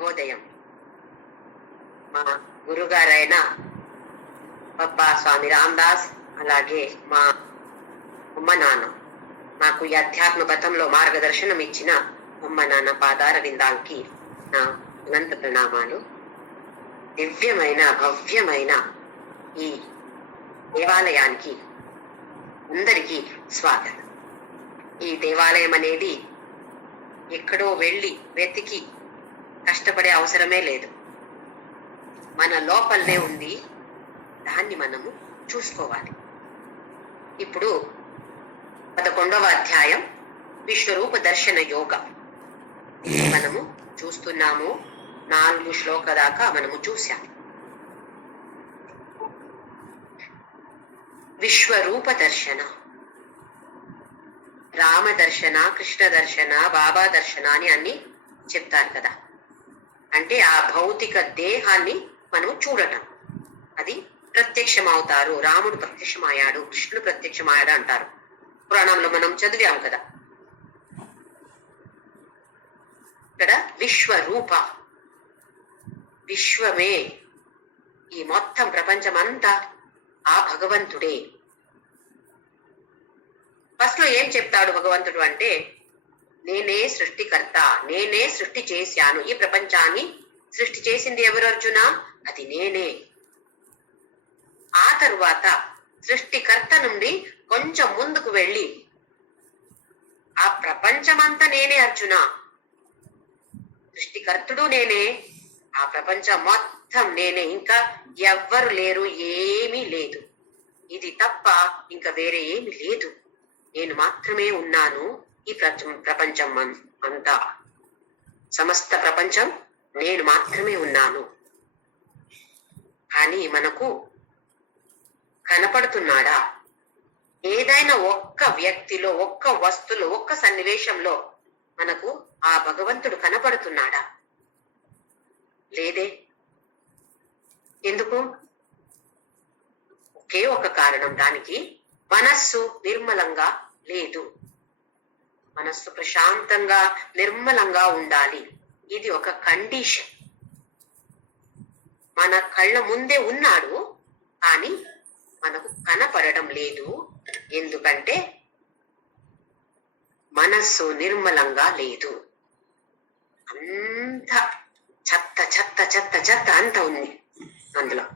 శుభోదయం. మా గురుగారైన పప్పా స్వామి రామదాస్, అలాగే మా అమ్మ నాన్న, నాకు ఈ అధ్యాత్మ పథంలో మార్గదర్శనం ఇచ్చిన అమ్మ నాన్న పాదార విందాలకి నా అనంత ప్రణామాలు. దివ్యమైన భవ్యమైన ఈ దేవాలయానికి అందరికీ స్వాగతం. ఈ దేవాలయం అనేది ఎక్కడో వెళ్ళి వెతికి కష్టపడే అవసరమే లేదు, మన లోపలనే ఉంది. దాన్ని మనము చూసుకోవాలి. ఇప్పుడు 11వ అధ్యాయం విశ్వరూప దర్శన యోగ మనము చూస్తున్నాము. 4 శ్లోక దాకా మనము చూసాము. విశ్వరూప దర్శన, రామ దర్శన, కృష్ణ దర్శన, బాబా దర్శన అని అన్ని చెప్తారు కదా. అంటే ఆ భౌతిక దేహాన్ని మనం చూడటం, అది ప్రత్యక్షమవుతారు. రాముడు ప్రత్యక్షమయ్యాడు, కృష్ణుడు ప్రత్యక్షమయ్యాడు అంటారు. పురాణంలో మనం చదివాం కదా. ఇక్కడ విశ్వరూప, విశ్వమే, ఈ మొత్తం ప్రపంచమంతా ఆ భగవంతుడే. ఫస్ట్ లో ఏం చెప్తాడు భగవంతుడు అంటే, నేనే సృష్టికర్త, నేనే సృష్టి చేశాను. ఈ ప్రపంచాన్ని సృష్టి చేసింది ఎవరు అర్జున? అది నేనే. ఆ తరువాత సృష్టికర్త నుండి కొంచెం ముందుకు వెళ్ళి, ఆ ప్రపంచమంతా నేనే అర్జున. సృష్టికర్తుడు నేనే, ఆ ప్రపంచం మొత్తం నేనే, ఇంకా ఎవ్వరు లేరు, ఏమీ లేదు. ఇది తప్ప ఇంకా వేరే ఏమి లేదు, నేను మాత్రమే ఉన్నాను. ఈ ప్రపంచం అంతా, సమస్త ప్రపంచం నేను మాత్రమే ఉన్నాను. కానీ మనకు కనపడుతున్నాడా? ఏదైనా ఒక్క వ్యక్తిలో, ఒక్క వస్తువులో, ఒక్క సన్నివేశంలో మనకు ఆ భగవంతుడు కనపడుతున్నాడా? లేదే. ఎందుకు? ఒకే ఒక కారణం దానికి, మనస్సు నిర్మలంగా లేదు. మనస్సు ప్రశాంతంగా నిర్మలంగా ఉండాలి. ఇది ఒక కండిషన్. మన కళ్ళ ముందే ఉన్నాడు, కానీ మనకు కనపడడం లేదు. ఎందుకంటే మనస్సు నిర్మలంగా లేదు. అంత చెత్త చెత్త చెత్త చెత్త అంత ఉంది అందులో.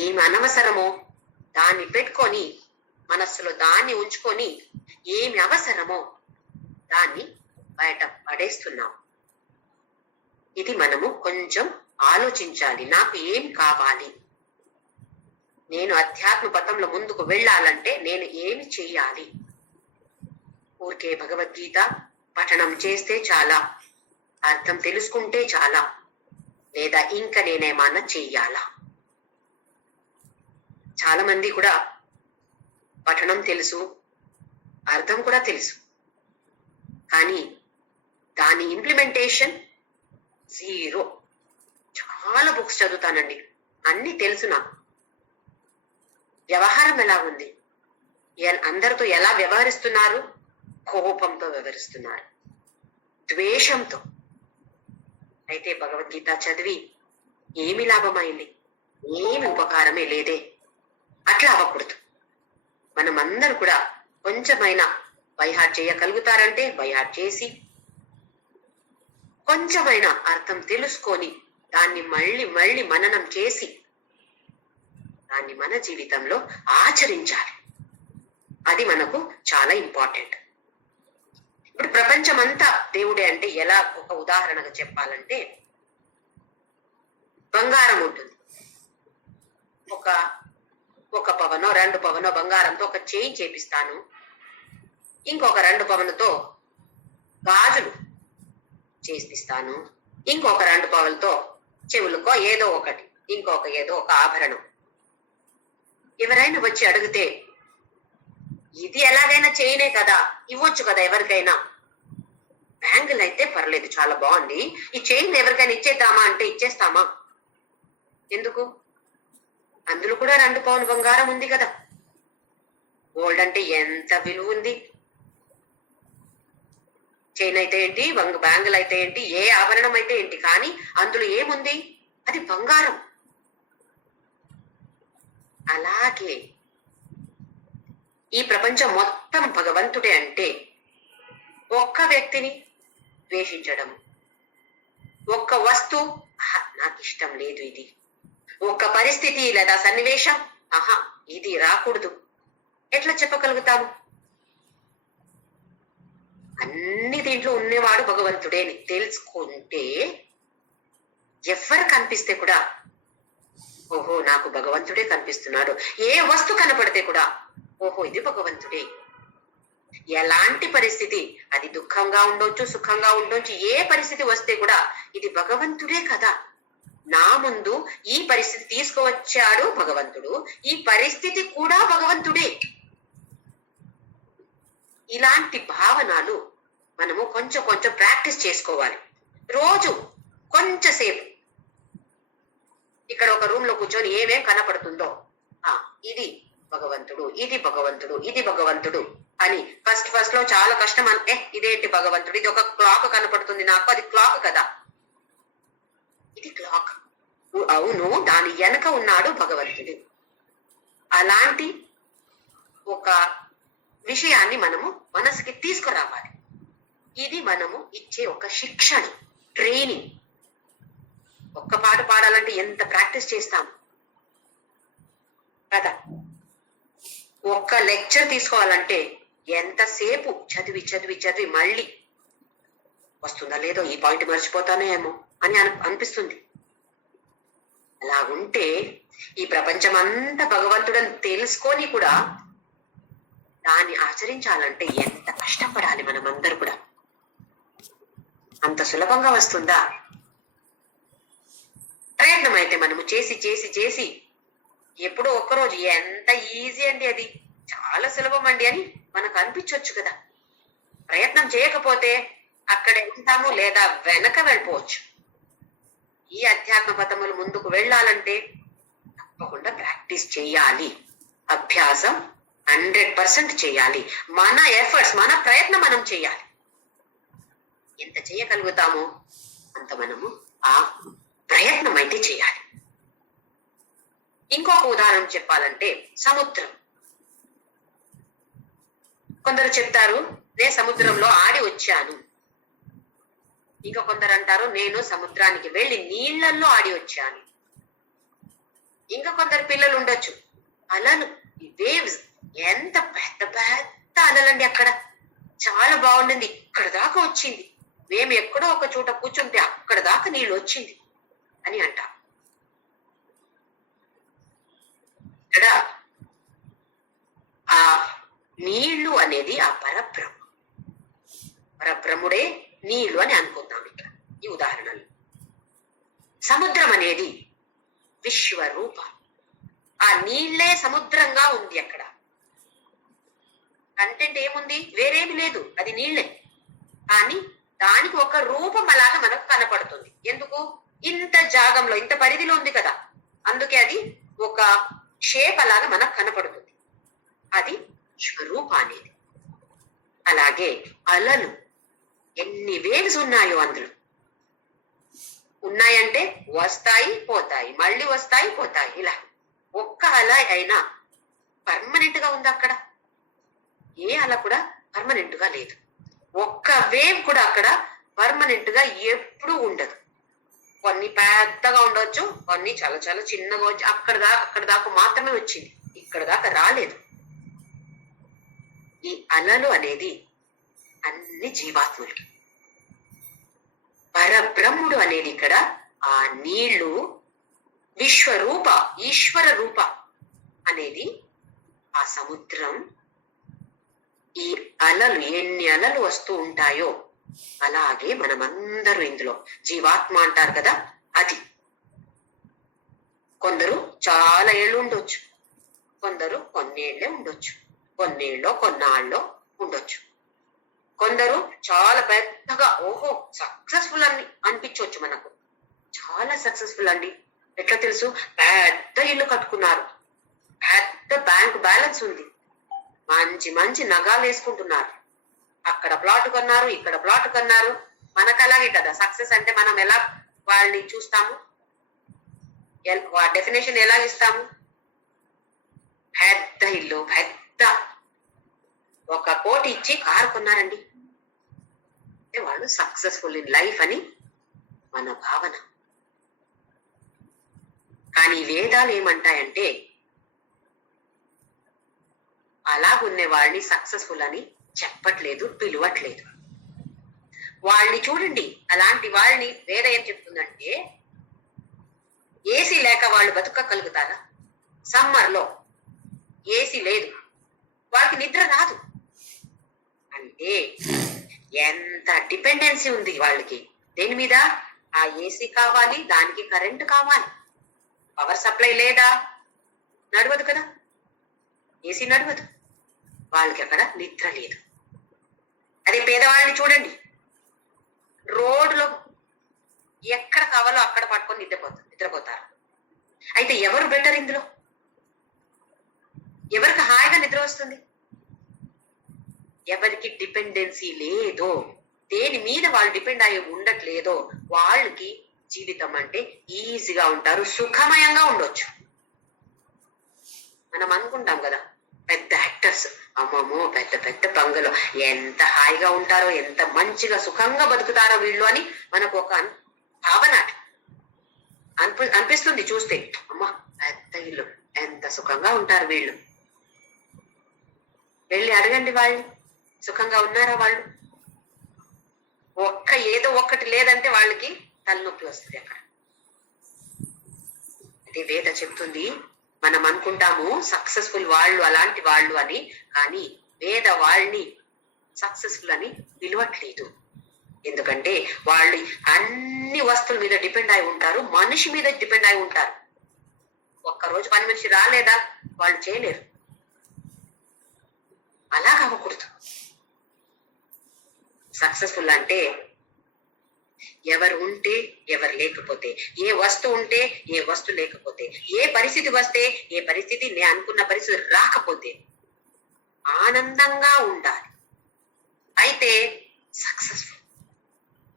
ఏమి అనవసరమో దాన్ని పెట్టుకొని, మనస్సులో దాన్ని ఉంచుకొని, ఏమి అవసరమో దాన్ని బయట పడేస్తున్నాం. ఇది మనము కొంచెం ఆలోచించాలి. నాకు ఏం కావాలి? నేను అధ్యాత్మ పథంలో ముందుకు వెళ్ళాలంటే నేను ఏమి చెయ్యాలి? ఊరికే భగవద్గీత పఠనం చేస్తే చాలా, అర్థం తెలుసుకుంటే చాలా, లేదా ఇంకా నేనేమన్నా చెయ్యాలా? చాలా మంది కూడా పఠనం తెలుసు, అర్థం కూడా తెలుసు, కానీ దాని ఇంప్లిమెంటేషన్ జీరో. చాలా బుక్స్ చదువుతానండి, అన్ని తెలుసు నాకు. వ్యవహారం ఎలా ఉంది? అందరితో ఎలా వ్యవహరిస్తున్నారు? కోపంతో వ్యవహరిస్తున్నారు, ద్వేషంతో. అయితే భగవద్గీత చదివి ఏమి లాభమైంది? ఏమి ఉపకారమే లేదే. అట్లా అవ్వకూడదు. మనమందరూ కూడా కొంచెమైనా బైహార్ట్ చేయగలుగుతారంటే బైహార్ట్ చేసి, కొంచెమైనా అర్థం తెలుసుకొని, దాన్ని మళ్ళీ మళ్ళీ మననం చేసి, దాన్ని మన జీవితంలో ఆచరించాలి. అది మనకు చాలా ఇంపార్టెంట్. ఇప్పుడు ప్రపంచమంతా దేవుడే అంటే ఎలా? ఒక ఉదాహరణగా చెప్పాలంటే, బంగారం ఉంటుంది. ఒక పవనో 2 పవనో బంగారంతో ఒక చైన్ చేపిస్తాను, ఇంకొక 2 పవనతో గాజులు చేపిస్తాను, ఇంకొక 2 పవలతో చెవులకో ఏదో ఒకటి, ఇంకొక ఏదో ఒక ఆభరణం. ఎవరైనా వచ్చి అడిగితే, ఇది ఎలాగైనా చైనే కదా, ఇవ్వచ్చు కదా ఎవరికైనా. బ్యాంగిల్ అయితే పర్లేదు, చాలా బాగుంది, ఈ చైన్ ఎవరికైనా ఇచ్చేద్దామా అంటే ఇచ్చేస్తామా? ఎందుకు? అందులో కూడా 2 పవన్ బంగారం ఉంది కదా. గోల్డ్ అంటే ఎంత విలువ ఉంది. చైన్ అయితే ఏంటి, బ్యాంగిల్ అయితే ఏంటి, ఏ ఆభరణం అయితే ఏంటి, కానీ అందులో ఏముంది? అది బంగారం. అలాగే ఈ ప్రపంచం మొత్తం భగవంతుడే అంటే ఒక్క వ్యక్తిని ద్వేషించడం, ఒక్క వస్తువు నాకు ఇష్టం లేదు, ఇది ఒక్క పరిస్థితి లేదా సన్నివేశం ఇది రాకూడదు, ఎట్లా చెప్పగలుగుతాము? అన్ని దీంట్లో ఉన్నవాడు భగవంతుడే అని తెలుసుకుంటే ఎవరు కనిపిస్తే కూడా ఓహో నాకు భగవంతుడే కనిపిస్తున్నాడు. ఏ వస్తు కనపడితే కూడా ఓహో ఇది భగవంతుడే. ఎలాంటి పరిస్థితి, అది దుఃఖంగా ఉండొచ్చు, సుఖంగా ఉండొచ్చు, ఏ పరిస్థితి వస్తే కూడా ఇది భగవంతుడే కదా, నా ముందు ఈ పరిస్థితి తీసుకువచ్చాడు భగవంతుడు, ఈ పరిస్థితి కూడా భగవంతుడే. ఇలాంటి భావనలు మనము కొంచెం కొంచెం ప్రాక్టీస్ చేసుకోవాలి. రోజు కొంచెంసేపు ఇక్కడ ఒక రూమ్ లో కూర్చొని ఏమేం కనపడుతుందో ఇది భగవంతుడు, ఇది భగవంతుడు, ఇది భగవంతుడు అని ఫస్ట్ లో చాలా కష్టం. ఇదేంటి భగవంతుడు, ఇది ఒక క్లాక్ కనపడుతుంది నాకు, అది క్లాక్ కదా, ఇది క్లాక్, అవును దాని వెనక ఉన్నాడు భగవంతుడు. అలాంటి ఒక విషయాన్ని మనము మనసుకి తీసుకురావాలి. ఇది మనము ఇచ్చే ఒక శిక్షణ, ట్రైనింగ్. ఒక్క పాట పాడాలంటే ఎంత ప్రాక్టీస్ చేస్తాము కదా, ఒక్క లెక్చర్ తీసుకోవాలంటే ఎంతసేపు చదివి చదివి చదివి మళ్ళీ వస్తుందా లేదో, ఈ పాయింట్ మర్చిపోతానేమో అని అనిపిస్తుంది. అలా ఉంటే ఈ ప్రపంచం అంతా భగవంతుడని తెలుసుకొని కూడా దాన్ని ఆచరించాలంటే ఎంత కష్టపడాలి మనమందరూ కూడా. అంత సులభంగా వస్తుందా? ప్రయత్నం అయితే మనము చేసి చేసి చేసి ఎప్పుడో ఒక్కరోజు ఎంత ఈజీ అండి, అది చాలా సులభం అండి అని మనకు అనిపించవచ్చు కదా. ప్రయత్నం చేయకపోతే అక్కడే ఉంటాము లేదా వెనక వెళ్ళిపోవచ్చు. ఈ అధ్యాత్మ పథములు ముందుకు వెళ్ళాలంటే తప్పకుండా ప్రాక్టీస్ చేయాలి, అభ్యాసం 100% చేయాలి. మన ఎఫర్ట్స్, మన ప్రయత్నం మనం చేయాలి. ఎంత చేయగలుగుతామో అంత మనము ఆ ప్రయత్నం అయితే చేయాలి. ఇంకొక ఉదాహరణ చెప్పాలంటే సముద్రం. కొందరు చెప్తారు నేను సముద్రంలో ఆడి వచ్చాను, ఇంకా కొందరు అంటారు నేను సముద్రానికి వెళ్లి నీళ్లలో ఆడి వచ్చాను, ఇంకా కొందరు పిల్లలు ఉండొచ్చు అలలు, వేవ్స్ ఎంత పెద్ద పెద్ద అలలండి, అక్కడ చాలా బాగుండింది, ఇక్కడ దాకా వచ్చింది, మేము ఎక్కడో ఒక చోట కూర్చుంటే అక్కడ దాకా నీళ్ళు వచ్చింది అని అంట. ఇక్కడ ఆ నీళ్లు అనేది ఆ పరబ్రహ్ముడే నీళ్లు అని అనుకుందాం. ఇక్కడ ఈ ఉదాహరణలు సముద్రం అనేది విశ్వరూప, ఆ నీళ్లే సముద్రంగా ఉంది. అక్కడ కంటెంట్ ఏముంది, వేరేమి లేదు, అది నీళ్లే. కానీ దానికి ఒక రూపం అలాగా మనకు కనపడుతుంది. ఎందుకు? ఇంత జాగంలో ఇంత పరిధిలో ఉంది కదా, అందుకే అది ఒక షేప్ అలాగా మనకు కనపడుతుంది. అది స్వరూప అనేది. అలాగే అలలు ఎన్ని వేవ్స్ ఉన్నాయో అందులో ఉన్నాయంటే వస్తాయి పోతాయి, మళ్ళీ వస్తాయి పోతాయి. ఇలా ఒక్క అల అయినా పర్మనెంట్ గా ఉంది అక్కడ, ఏ అల కూడా పర్మనెంట్ గా లేదు. ఒక్క వేవ్ కూడా అక్కడ పర్మనెంట్ గా ఎప్పుడూ ఉండదు. కొన్ని పెద్దగా ఉండొచ్చు, కొన్ని చాలా చాలా చిన్నగా వచ్చి అక్కడ దాకా మాత్రమే వచ్చింది, ఇక్కడ దాకా రాలేదు. ఈ అలలు అనేది అన్ని జీవాత్మలు. పరబ్రహ్ముడు అనేది ఇక్కడ ఆ నీళ్లు విశ్వరూప, ఈశ్వర రూప అనేది ఆ సముద్రం. ఈ అలలు ఎన్ని అలలు వస్తూ ఉంటాయో అలాగే మనమందరూ ఇందులో జీవాత్మ అంటారు కదా, అది. కొందరు చాలా ఏళ్ళు ఉండొచ్చు, కొందరు కొన్నేళ్లే ఉండొచ్చు, కొన్నేళ్ళో కొన్నాళ్ళలో ఉండొచ్చు. కొందరు చాలా పెద్దగా ఓహో సక్సెస్ఫుల్ అని అనిపించవచ్చు మనకు, చాలా సక్సెస్ఫుల్ అండి. ఎట్లా తెలుసు? పెద్ద ఇల్లు కట్టుకున్నారు, పెద్ద బ్యాంక్ బ్యాలెన్స్ ఉంది, మంచి మంచి నగాలు వేసుకుంటున్నారు, అక్కడ ప్లాట్ కొన్నారు, ఇక్కడ ప్లాట్ కొన్నారు. మనకు అలాగే కదా, సక్సెస్ అంటే మనం ఎలా వాళ్ళని చూస్తాము, డెఫినేషన్ ఎలా ఇస్తాము? పెద్ద ఇల్లు, పెద్ద 1 కోటి ఇచ్చి కారు కొన్నారండి అంటే వాళ్ళు సక్సెస్ఫుల్ ఇన్ లైఫ్ అని మన భావన. కానీ వేదాలు ఏమంటాయంటే అలాగున్నే వాళ్ళని సక్సెస్ఫుల్ అని చెప్పట్లేదు, పిలవట్లేదు. వాళ్ళని చూడండి, అలాంటి వాళ్ళని వేద ఏం చెప్తుందంటే ఏసీ లేక వాళ్ళు బతుకగలుగుతారా? సమ్మర్ లో ఏసీ లేదు, వాళ్ళకి నిద్ర రాదు. అంటే ఎంత డిపెండెన్సీ ఉంది వాళ్ళకి దేని మీద? ఆ ఏసీ కావాలి, దానికి కరెంట్ కావాలి. పవర్ సప్లై లేదా నడవదు కదా, ఏసీ నడవదు. వాళ్ళకి అక్కడ నిద్ర లేదు. అదే పేదవాళ్ళని చూడండి, రోడ్లో ఎక్కడ కావాలో అక్కడ పట్టుకొని నిద్రపోతారు. అయితే ఎవరు బెటర్ ఇందులో? ఎవరికి హాయిగా నిద్ర వస్తుంది? ఎవరికి డిపెండెన్సీ లేదో, దేని మీద వాళ్ళు డిపెండ్ అయ్యి ఉండట్లేదో వాళ్ళకి జీవితం అంటే ఈజీగా ఉంటారు, సుఖమయంగా ఉండొచ్చు. మనం అనుకుంటాం కదా, పెద్ద యాక్టర్స్ అమ్మమ్మో పెద్ద పెద్ద బంగలో ఎంత హాయిగా ఉంటారో, ఎంత మంచిగా సుఖంగా బతుకుతారో వీళ్ళు అని మనకు ఒక భావన అనిపిస్తుంది చూస్తే. అమ్మ పెద్ద ఇల్లు, ఎంత సుఖంగా ఉంటారు వీళ్ళు. వెళ్ళి అడగండి, వాళ్ళు సుఖంగా ఉన్నారా? వాళ్ళు ఏదో ఒక్కటి లేదంటే వాళ్ళకి తలనొప్పి వస్తుంది అక్కడ. అదే వేద చెప్తుంది, మనం అనుకుంటాము సక్సెస్ఫుల్ వాళ్ళు అలాంటి వాళ్ళు అని, కానీ వేద వాళ్ళని సక్సెస్ఫుల్ అని పిలవట్లేదు. ఎందుకంటే వాళ్ళు అన్ని వస్తువుల మీద డిపెండ్ అయి ఉంటారు, మనిషి మీద డిపెండ్ అయి ఉంటారు. ఒక్కరోజు పని మనిషి రాలేదా వాళ్ళు చేయలేరు. అలా కావకూడదు. సక్సెస్ఫుల్ అంటే ఎవరు ఉంటే ఎవరు లేకపోతే, ఏ వస్తువు ఉంటే ఏ వస్తువు లేకపోతే, ఏ పరిస్థితి వస్తే ఏ పరిస్థితి అనుకున్న పరిస్థితి రాకపోతే ఆనందంగా ఉండాలి. అయితే సక్సెస్ఫుల్.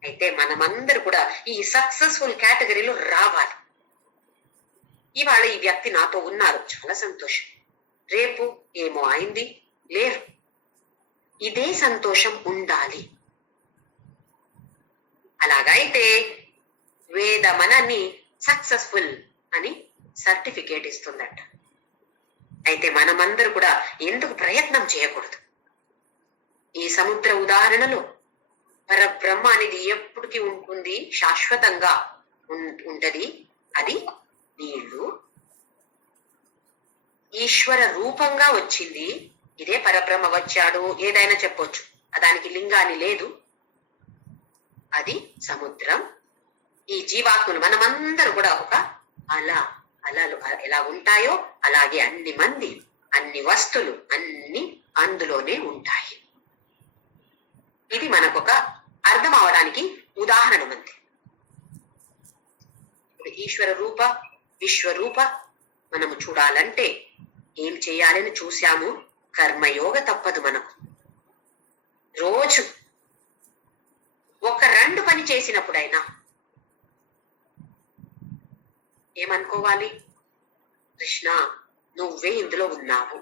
అయితే మనమందరూ కూడా ఈ సక్సెస్ఫుల్ కేటగిరీలో రావాలి. ఇవాళ ఈ వ్యక్తి నాతో ఉన్నారు, చాలా సంతోషం. రేపు ఏమో అయింది, లేరు. ఇదే సంతోషం ఉండాలి. అలాగైతే వేద మనని సక్సెస్ఫుల్ అని సర్టిఫికేట్ ఇస్తుందట. అయితే మనమందరూ కూడా ఎందుకు ప్రయత్నం చేయకూడదు? ఈ సముద్ర ఉదాహరణలో పరబ్రహ్మ అనేది ఎప్పటికీ ఉంటుంది, శాశ్వతంగా ఉంటది. అది నీళ్లు ఈశ్వర రూపంగా వచ్చింది. ఇదే పరబ్రహ్మ వచ్చాడు ఏదైనా చెప్పొచ్చు, దానికి లింగాన్ని లేదు. అది సముద్రం. ఈ జీవాత్మలు మనమందరూ కూడా ఒక అలలు ఎలా ఉంటాయో అలాగే అన్ని మంది, అన్ని వస్తువులు అన్ని అందులోనే ఉంటాయి. ఇది మనకొక అర్థం అవడానికి ఉదాహరణ అంతే. ఇప్పుడు ఈశ్వర రూప విశ్వరూప మనము చూడాలంటే ఏం చేయాలని చూశాము. కర్మయోగ తప్పదు మనకు. రోజు ఒక 2 పని చేసినప్పుడైనా ఏమనుకోవాలి? కృష్ణ నువ్వే ఇందులో ఉన్నావు.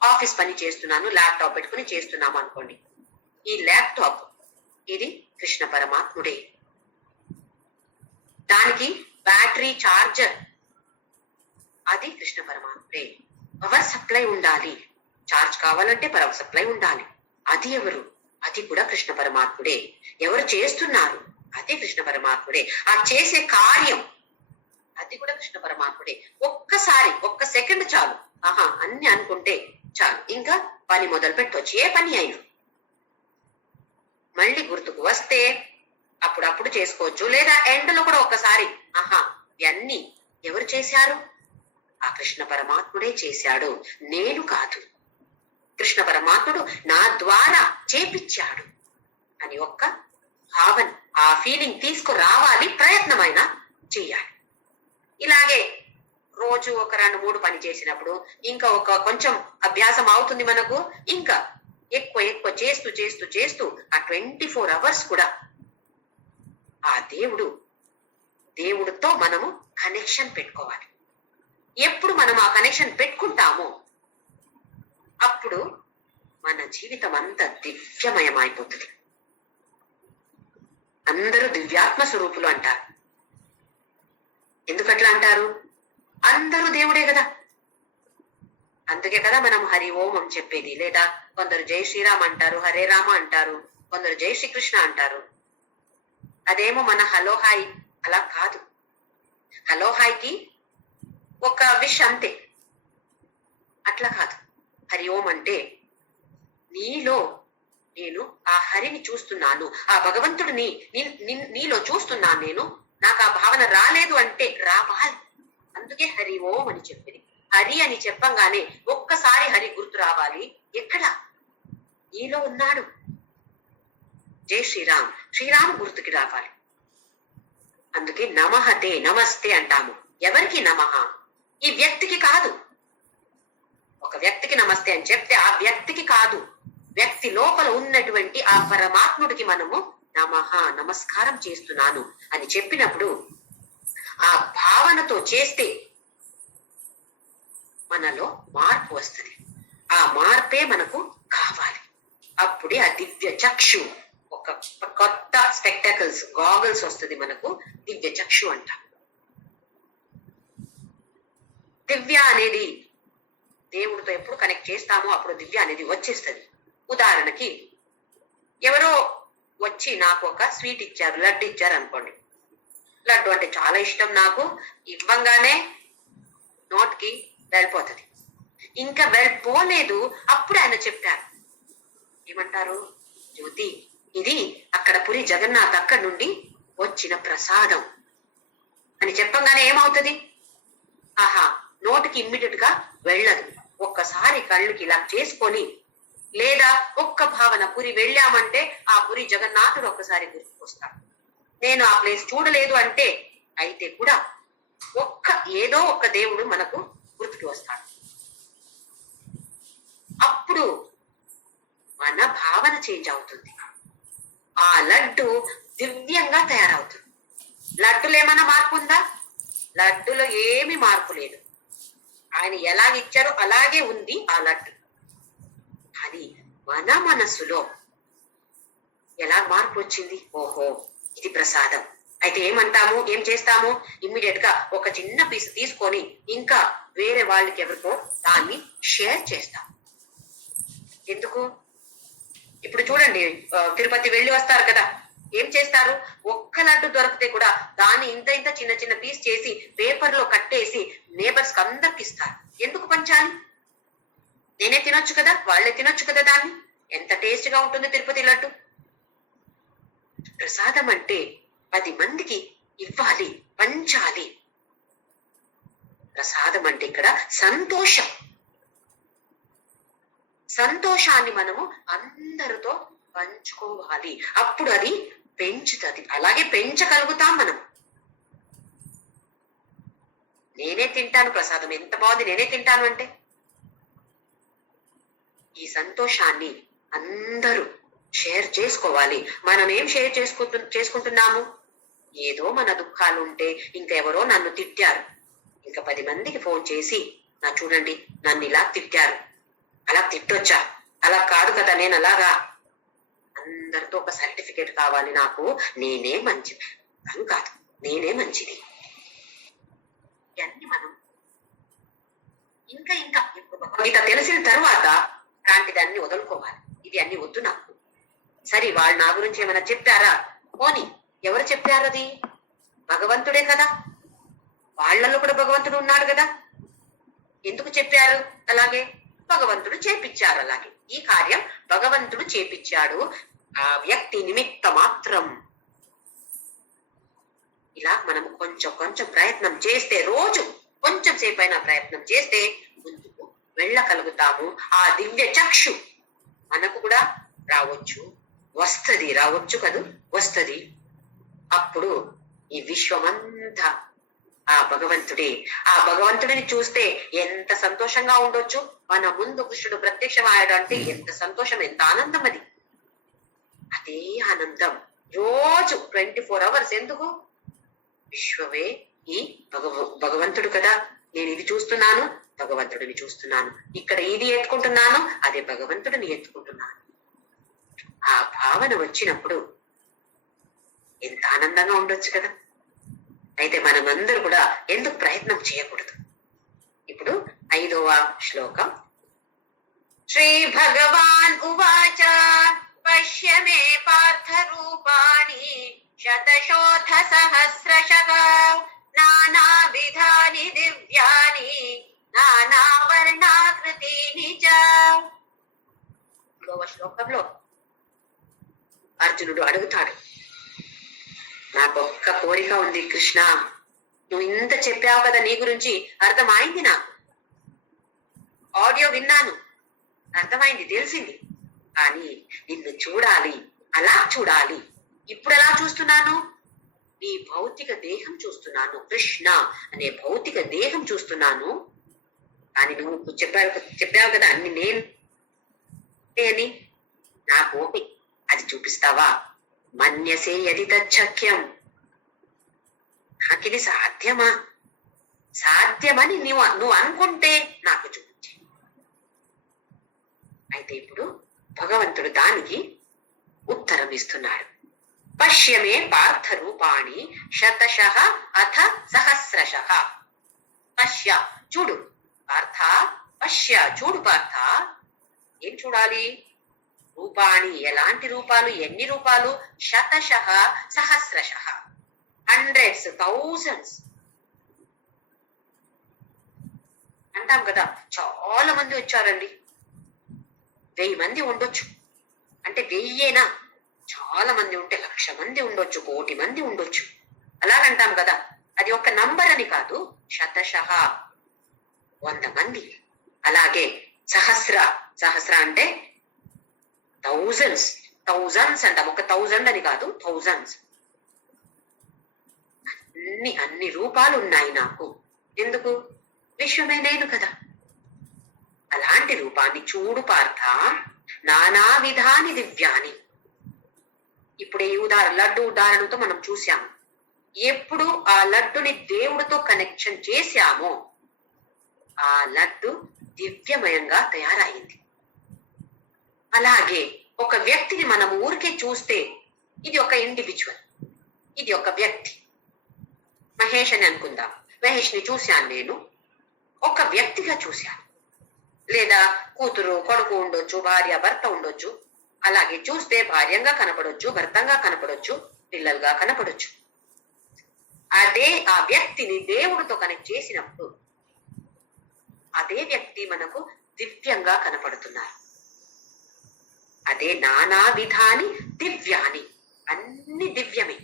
ఆఫీస్ పని చేస్తున్నాను, ల్యాప్టాప్ పెట్టుకుని చేస్తున్నాము అనుకోండి. ఈ ల్యాప్టాప్ ఇది కృష్ణ పరమాత్ముడే. దానికి బ్యాటరీ చార్జర్ అది కృష్ణ పరమాత్ముడే. పవర్ సప్లై ఉండాలి, చార్జ్ కావాలంటే పవర్ సప్లై ఉండాలి. అది ఎవరు? అది కూడా కృష్ణ పరమాత్ముడే. ఎవరు చేస్తున్నారు? అది కృష్ణ పరమాత్ముడే. ఆ చేసే కార్యం అది కూడా కృష్ణ పరమాత్ముడే. ఒక్కసారి 1 సెకండ్ చాలు, అన్ని అనుకుంటే చాలు, ఇంకా పని మొదలు పెట్టవచ్చు. ఏ పని అయినా మళ్ళీ గుర్తుకు వస్తే అప్పుడప్పుడు చేసుకోవచ్చు, లేదా ఎండలో కూడా ఒక్కసారి ఇవన్నీ ఎవరు చేశారు? ఆ కృష్ణ పరమాత్ముడే చేశాడు, నేను కాదు. కృష్ణ పరమాత్ముడు నా ద్వారా చేపించాడు అని ఒక్క భావన, ఆ ఫీలింగ్ తీసుకురావాలి. ప్రయత్నమైనా చేయాలి. ఇలాగే రోజు ఒక 2-3 పని చేసినప్పుడు ఇంకా కొంచెం అభ్యాసం అవుతుంది మనకు. ఇంకా ఎక్కువ ఎక్కువ చేస్తూ చేస్తూ చేస్తూ ఆ 24 hours కూడా ఆ దేవుడితో మనము కనెక్షన్ పెట్టుకోవాలి. ఎప్పుడు మనం ఆ కనెక్షన్ పెట్టుకుంటామో అప్పుడు మన జీవితం అంతా దివ్యమయం అయిపోతుంది. అందరూ దివ్యాత్మ స్వరూపులు అంటారు. ఎందుకట్లా అంటారు? అందరూ దేవుడే కదా. అందుకే కదా మనం హరి ఓం అని చెప్పేది. లేదా కొందరు జై శ్రీరామ్ అంటారు, హరే రామ అంటారు, కొందరు జై శ్రీకృష్ణ అంటారు. అదేమో మన హలో హాయ్ అలా కాదు. హలో హాయ్కి ఒక విష్ అంతే, అట్లా కాదు. హరి ఓం అంటే నీలో నేను ఆ హరిని చూస్తున్నాను, ఆ భగవంతుడిని నీలో చూస్తున్నాను నేను, నాకు ఆ భావన రాలేదు అంటే రావాలి. అందుకే హరి ఓం అని చెప్పింది. హరి అని చెప్పంగానే ఒక్కసారి హరి గుర్తు రావాలి. ఎక్కడ? నీలో ఉన్నాడు. జై శ్రీరామ్, శ్రీరామ్ గుర్తుకి రావాలి. అందుకే నమహతే నమస్తే అంటాము. ఎవరికి నమః? ఈ వ్యక్తికి కాదు. ఒక వ్యక్తికి నమస్తే అని చెప్తే ఆ వ్యక్తికి కాదు, వ్యక్తి లోపల ఉన్నటువంటి ఆ పరమాత్ముడికి మనము నమః నమస్కారం చేస్తున్నాను అని చెప్పినప్పుడు ఆ భావనతో చేస్తే మనలో మార్పు వస్తుంది. ఆ మార్పే మనకు కావాలి. అప్పుడే ఆ దివ్య చక్షు, ఒక కొత్త స్పెక్టాకల్స్, గాగల్స్ వస్తుంది మనకు. దివ్య చక్షు అంటాం. దివ్య అనేది దేవుడితో ఎప్పుడు కనెక్ట్ చేస్తామో అప్పుడు దివ్య అనేది వచ్చేస్తుంది. ఉదాహరణకి ఎవరో వచ్చి నాకు ఒక స్వీట్ ఇచ్చారు, లడ్డు ఇచ్చారు అనుకోండి. లడ్డు అంటే చాలా ఇష్టం నాకు. ఇవ్వంగానే నోట్కి వెళ్ళిపోతుంది. ఇంకా వెళ్ళిపోలేదు, అప్పుడు ఆయన చెప్పారు. ఏమంటారు? జ్యోతి, ఇది అక్కడ పురి జగన్నాథ్ అక్కడి నుండి వచ్చిన ప్రసాదం అని చెప్పంగానే ఏమవుతుంది? ఆహా, నోటికి ఇమ్మీడియట్ గా వెళ్ళదు. ఒక్కసారి కళ్ళుకి ఇలా చేసుకొని, లేదా ఒక్క భావన పురి వెళ్ళామంటే ఆ పురి జగన్నాథుడు ఒక్కసారి గుర్తుకొస్తాడు. నేను ఆ ప్లేస్ చూడలేదు అంటే అయితే కూడా ఏదో ఒక్క దేవుడు మనకు గుర్తుకు వస్తాడు. అప్పుడు మన భావన చేంజ్ అవుతుంది. ఆ లడ్డు దివ్యంగా తయారవుతుంది. లడ్డులో ఏమైనా మార్పు ఉందా? లడ్డులో ఏమి మార్పు లేదు. ఆయన ఎలాగిచ్చారో అలాగే ఉంది ఆ లడ్డు. అది మన మనసులో ఎలా మార్పు వచ్చింది? ఓహో, ఇది ప్రసాదం. అయితే ఏమంటాము, ఏం చేస్తాము? ఇమ్మీడియట్ గా ఒక చిన్న పీస్ తీసుకొని ఇంకా వేరే వాళ్ళకి ఎవరికో దాన్ని షేర్ చేస్తాం. ఎందుకు? ఇప్పుడు చూడండి, తిరుపతి వెళ్ళి వస్తారు కదా, ఏం చేస్తారు? ఒక్క లడ్డు దొరికితే కూడా దాన్ని ఇంత ఇంత చిన్న చిన్న పీస్ చేసి పేపర్ లో కట్టేసి నేబర్స్ అందరికి ఇస్తారు. ఎందుకు పంచాలి? నేనే తినొచ్చు కదా, వాళ్ళే తినొచ్చు కదా. దాన్ని ఎంత టేస్ట్ గా ఉంటుంది తిరుపతి లడ్డు. ప్రసాదం అంటే 10 మందికి ఇవ్వాలి, పంచాలి. ప్రసాదం అంటే ఇక్కడ సంతోషం. సంతోషాన్ని మనము అందరితో పంచుకోవాలి. అప్పుడు అది పెంచుతుంది. అలాగే పెంచగలుగుతాం మనం. నేనే తింటాను ప్రసాదం, ఎంత బాగుంది, నేనే తింటాను అంటే ఈ సంతోషాన్ని అందరూ షేర్ చేసుకోవాలి. మనం ఏం షేర్ చేసుకుంటున్నాము? ఏదో మన దుఃఖాలు ఉంటే, ఇంకెవరో నన్ను తిట్టారు, ఇంకా 10 మందికి ఫోన్ చేసి, నా చూడండి నన్ను ఇలా తిట్టారు, అలా తిట్టొచ్చా? అలా కాదు కదా, నేను అలాగా. అందరితో ఒక సర్టిఫికేట్ కావాలి నాకు, నేనే మంచిది కాదు, నేనే మంచిది. ఇవన్నీ మనం ఇంకా ఇంకా ఇప్పుడు భగవద్గీత తెలిసిన తర్వాత అలాంటిదన్నీ వదులుకోవాలి. ఇది అన్ని వద్దు నాకు. సరే, వాళ్ళు నా గురించి ఏమైనా చెప్పారా? పోనీ, ఎవరు చెప్పారు? అది భగవంతుడే కదా. వాళ్ళల్లో కూడా భగవంతుడు ఉన్నాడు కదా. ఎందుకు చెప్పారు అలాగే? భగవంతుడు చేపించారు. అలాగే ఈ కార్యం భగవంతుడు చేపించాడు, ఆ వ్యక్తి నిమిత్త మాత్రం. ఇలా మనం కొంచెం కొంచెం ప్రయత్నం చేస్తే, రోజు కొంచెం సేపు అయినా ప్రయత్నం చేస్తే ముందుకు వెళ్ళగలుగుతాము. ఆ దివ్య చక్షు మనకు కూడా రావచ్చు కదూ, వస్తది. అప్పుడు ఈ విశ్వమంతా ఆ భగవంతుడే. ఆ భగవంతుడిని చూస్తే ఎంత సంతోషంగా ఉండొచ్చు. మన ముందు కృష్ణుడు ప్రత్యక్షమయ్యాడు అంటే ఎంత సంతోషం, ఎంత ఆనందం అది. అదే ఆనందం రోజు 24 hours. ఎందుకు? విశ్వమే ఈ భగవంతుడు కదా. నేను ఇది చూస్తున్నాను, భగవంతుడిని చూస్తున్నాను. ఇక్కడ ఇది ఎత్తుకుంటున్నాను, అదే భగవంతుడిని ఎత్తుకుంటున్నాను. ఆ భావన వచ్చినప్పుడు ఎంత ఆనందంగా ఉండొచ్చు కదా. అయితే మనమందరూ కూడా ఎందుకు ప్రయత్నం చేయకూడదు? ఇప్పుడు 5వ శ్లోకం. శ్రీ భగవాన్ ఉవాచ పశ్య మే పార్థ రూపాణి శతశోథ సహస్రశః నానా విధాని దివ్యాని నానా వర్ణాకృతీని చ. 5వ శ్లోకంలో అర్జునుడు అడుగుతాడు, నాకొక్క కోరిక ఉంది కృష్ణ, నువ్వు ఇంత చెప్పావు కదా, నీ గురించి అర్థమైంది, నాకు ఆడియో విన్నాను, అర్థమైంది, తెలిసింది. కానీ నిన్ను చూడాలి, అలా చూడాలి. ఇప్పుడు ఎలా చూస్తున్నాను? నీ భౌతిక దేహం చూస్తున్నాను, కృష్ణ అనే భౌతిక దేహం చూస్తున్నాను. కానీ నువ్వు చెప్పావు కదా అన్ని నేను అని, నాకు అది చూపిస్తావా? మన్యసే యది తచ్చక్యం. నాకు ఇది సాధ్యమా? సాధ్యమని నువ్వు అనుకుంటే నాకు చూపించే. అయితే ఇప్పుడు భగవంతుడు దానికి ఉత్తరం ఇస్తున్నాడు. పశ్యమే పార్థ రూపాణి శతశః అథ సహస్రశః. పశ్య చూడు పార్థ, పశ్య చూడు పార్థ. ఏం చూడాలి? రూపాణి ఎలాంటి రూపాలు, ఎన్ని రూపాలు? శతశః సహస్రశః, హండ్రెడ్స్, థౌజండ్స్ అంటాం కదా. చాలా మంది వచ్చారండి, 1000 మంది ఉండొచ్చు. అంటే 1000ఏనా? చాలా మంది ఉంటే 1,00,000 మంది ఉండొచ్చు, 1,00,00,000 మంది ఉండొచ్చు. అలాగంటాం కదా. అది ఒక నంబర్ అని కాదు. శతశః 100 మంది. అలాగే సహస్ర, సహస్ర అంటే థౌజండ్స్, థౌజండ్స్ అంటాం. ఒక 1000 అని కాదు, థౌజండ్స్. అన్ని రూపాలు ఉన్నాయి నాకు. ఎందుకు? విశ్వమే నేను కదా. అలాంటి రూపాన్ని చూడు పార్థ. నానా విధాని దివ్యాని. ఇప్పుడు ఈ లడ్డు ఉదాహరణతో మనం చూసాము. ఎప్పుడు ఆ లడ్డుని దేవుడితో కనెక్షన్ చేశామో ఆ లడ్డు దివ్యమయంగా తయారైంది. అలాగే ఒక వ్యక్తిని మనం ఊరికే చూస్తే ఇది ఒక ఇండివిజువల్, ఇది ఒక వ్యక్తి. మహేష్ అని అనుకుందాం. మహేష్ ని చూశాను నేను, ఒక వ్యక్తిగా చూశాను. లేదా కూతురు కొడుకు ఉండొచ్చు, భార్య భర్త ఉండొచ్చు. అలాగే చూస్తే భార్యంగా కనపడొచ్చు, భర్తంగా కనపడొచ్చు, పిల్లలుగా కనపడొచ్చు. అదే ఆ వ్యక్తిని దేవుడితో కనెక్ట్ చేసినప్పుడు అదే వ్యక్తి మనకు దివ్యంగా కనపడుతున్నారు. అదే నానా విధాని దివ్యాని, అన్ని దివ్యమే.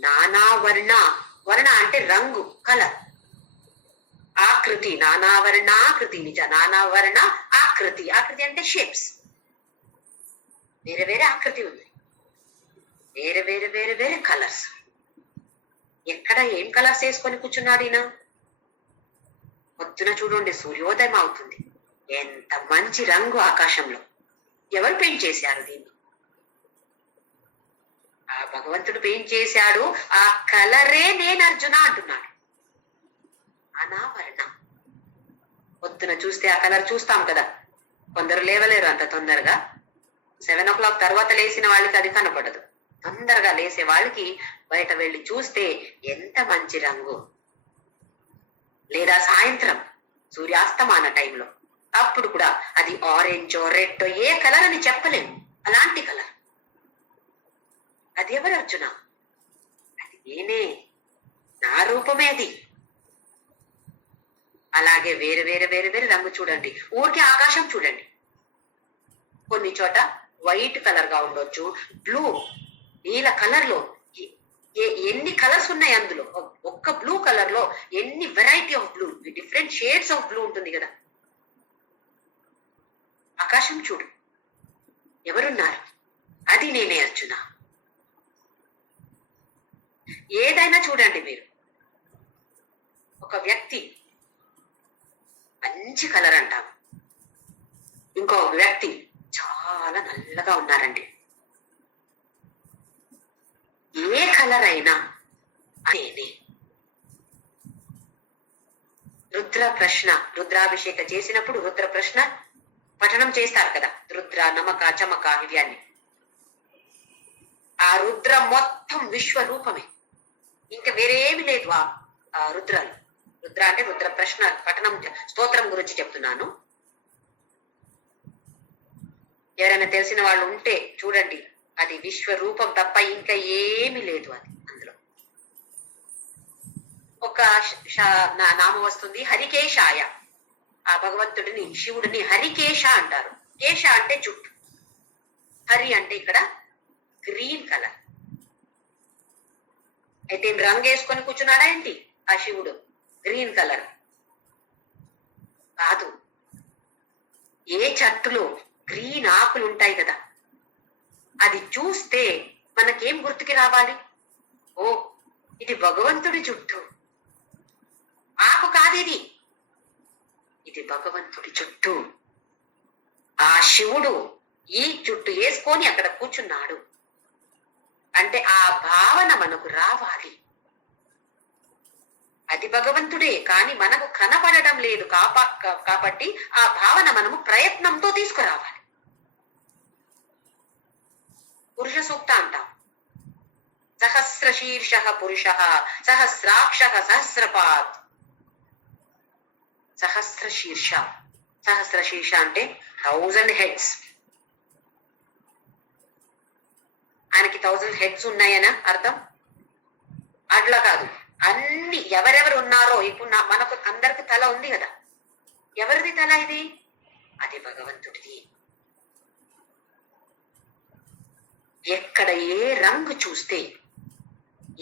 నానా వర్ణ, వర్ణ అంటే రంగు, కలర్. ఆకృతి, నానా వర్ణాకృతి, నిజ నానా వర్ణ ఆకృతి. ఆకృతి అంటే షేప్స్. వేరే వేరే ఆకృతి ఉంది, వేరే వేరే వేరే వేరే కలర్స్. ఎక్కడ ఏం కలర్స్ వేసుకొని కూర్చున్నాడు ఈయన? పొద్దున చూడండి సూర్యోదయం అవుతుంది, ఎంత మంచి రంగు ఆకాశంలో. ఎవరు పెయింట్ చేశారు దీన్ని? ఆ భగవంతుడు పెయింట్ చేశాడు. ఆ కలరే నేను అర్జున అంటున్నాడు. అనావరణ. పొద్దున చూస్తే ఆ కలర్ చూస్తాం కదా. కొందరు లేవలేరు అంత తొందరగా. 7 o'clock తర్వాత లేచిన వాళ్ళకి అది కనపడదు. తొందరగా లేసే వాళ్ళకి బయట వెళ్ళి చూస్తే ఎంత మంచి రంగు. లేదా సాయంత్రం సూర్యాస్తమాన టైంలో, అప్పుడు కూడా అది ఆరెంజో రెడ్ ఏ కలర్ అని చెప్పలేము, అలాంటి కలర్. అది ఎవరు అర్జున? అది నేనే, నా రూపమే అది. అలాగే వేరే వేరే వేరే వేరే రంగు చూడండి. ఊరికే ఆకాశం చూడండి. కొన్ని చోట వైట్ కలర్ గా ఉండొచ్చు, బ్లూ, నీల కలర్ లో ఎన్ని కలర్స్ ఉన్నాయి అందులో. ఒక్క బ్లూ కలర్ లో ఎన్ని variety of blue, different shades of blue ఉంటుంది కదా. ఆకాశం చూడు, ఎవరున్నారు? అది నేనే అర్జున. ఏదైనా చూడండి మీరు. ఒక వ్యక్తి మంచి కలర్ అంటాం, ఇంకో వ్యక్తి చాలా నల్లగా ఉన్నారండి. ఏ కలర్ అయినా అదేనే. రుద్రాభిషేక చేసినప్పుడు రుద్ర ప్రశ్న పఠనం చేస్తారు కదా, రుద్ర నమక చమక ఇవి అన్ని. ఆ రుద్ర మొత్తం విశ్వరూపమే, ఇంకా వేరేమి లేదు ఆ రుద్రాలు. రుద్ర అంటే రుద్ర ప్రశ్న పఠనం స్తోత్రం గురించి చెప్తున్నాను. ఎవరైనా తెలిసిన వాళ్ళు ఉంటే చూడండి, అది విశ్వరూపం తప్ప ఇంకా ఏమి లేదు అది. అందులో ఒక నామం వస్తుంది, హరికేశాయ. ఆ భగవంతుడిని, శివుడిని హరికేశ అంటారు. కేశ అంటే జుట్టు, హరి అంటే ఇక్కడ గ్రీన్ కలర్. అయితే రంగు వేసుకొని కూర్చున్నాడా ఏంటి ఆ శివుడు? గ్రీన్ కలర్ కాదు. ఏ చెట్టులో గ్రీన్ ఆకులు ఉంటాయి కదా, అది చూస్తే మనకేం గుర్తుకి రావాలి? ఓ, ఇది భగవంతుడి జుట్టు. ఆకు కాదు ఇది, ఇది భగవంతుడి జుట్టు. ఆ శివుడు ఈ జుట్టు వేసుకొని అక్కడ కూర్చున్నాడు అంటే ఆ భావన మనకు రావాలి. అది భగవంతుడే, కానీ మనకు కనపడడం లేదు కాబట్టి ఆ భావన మనము ప్రయత్నంతో తీసుకురావాలి. పురుష సూక్త అంటాం. సహస్రశీర్ష పురుష, సహస్రాక్ష సహస్రపాత్. సహస్రశీర్ష అంటే 1000 హెడ్స్. ఆయనకి 1000 హెడ్స్ ఉన్నాయనా అర్థం? అట్లా కాదు. అన్ని ఎవరెవరు ఉన్నారో, ఇప్పుడు మనకు అందరికి తల ఉంది కదా, ఎవరిది తల ఇది? అది భగవంతుడిది. ఎక్కడ ఏ రంగు చూస్తే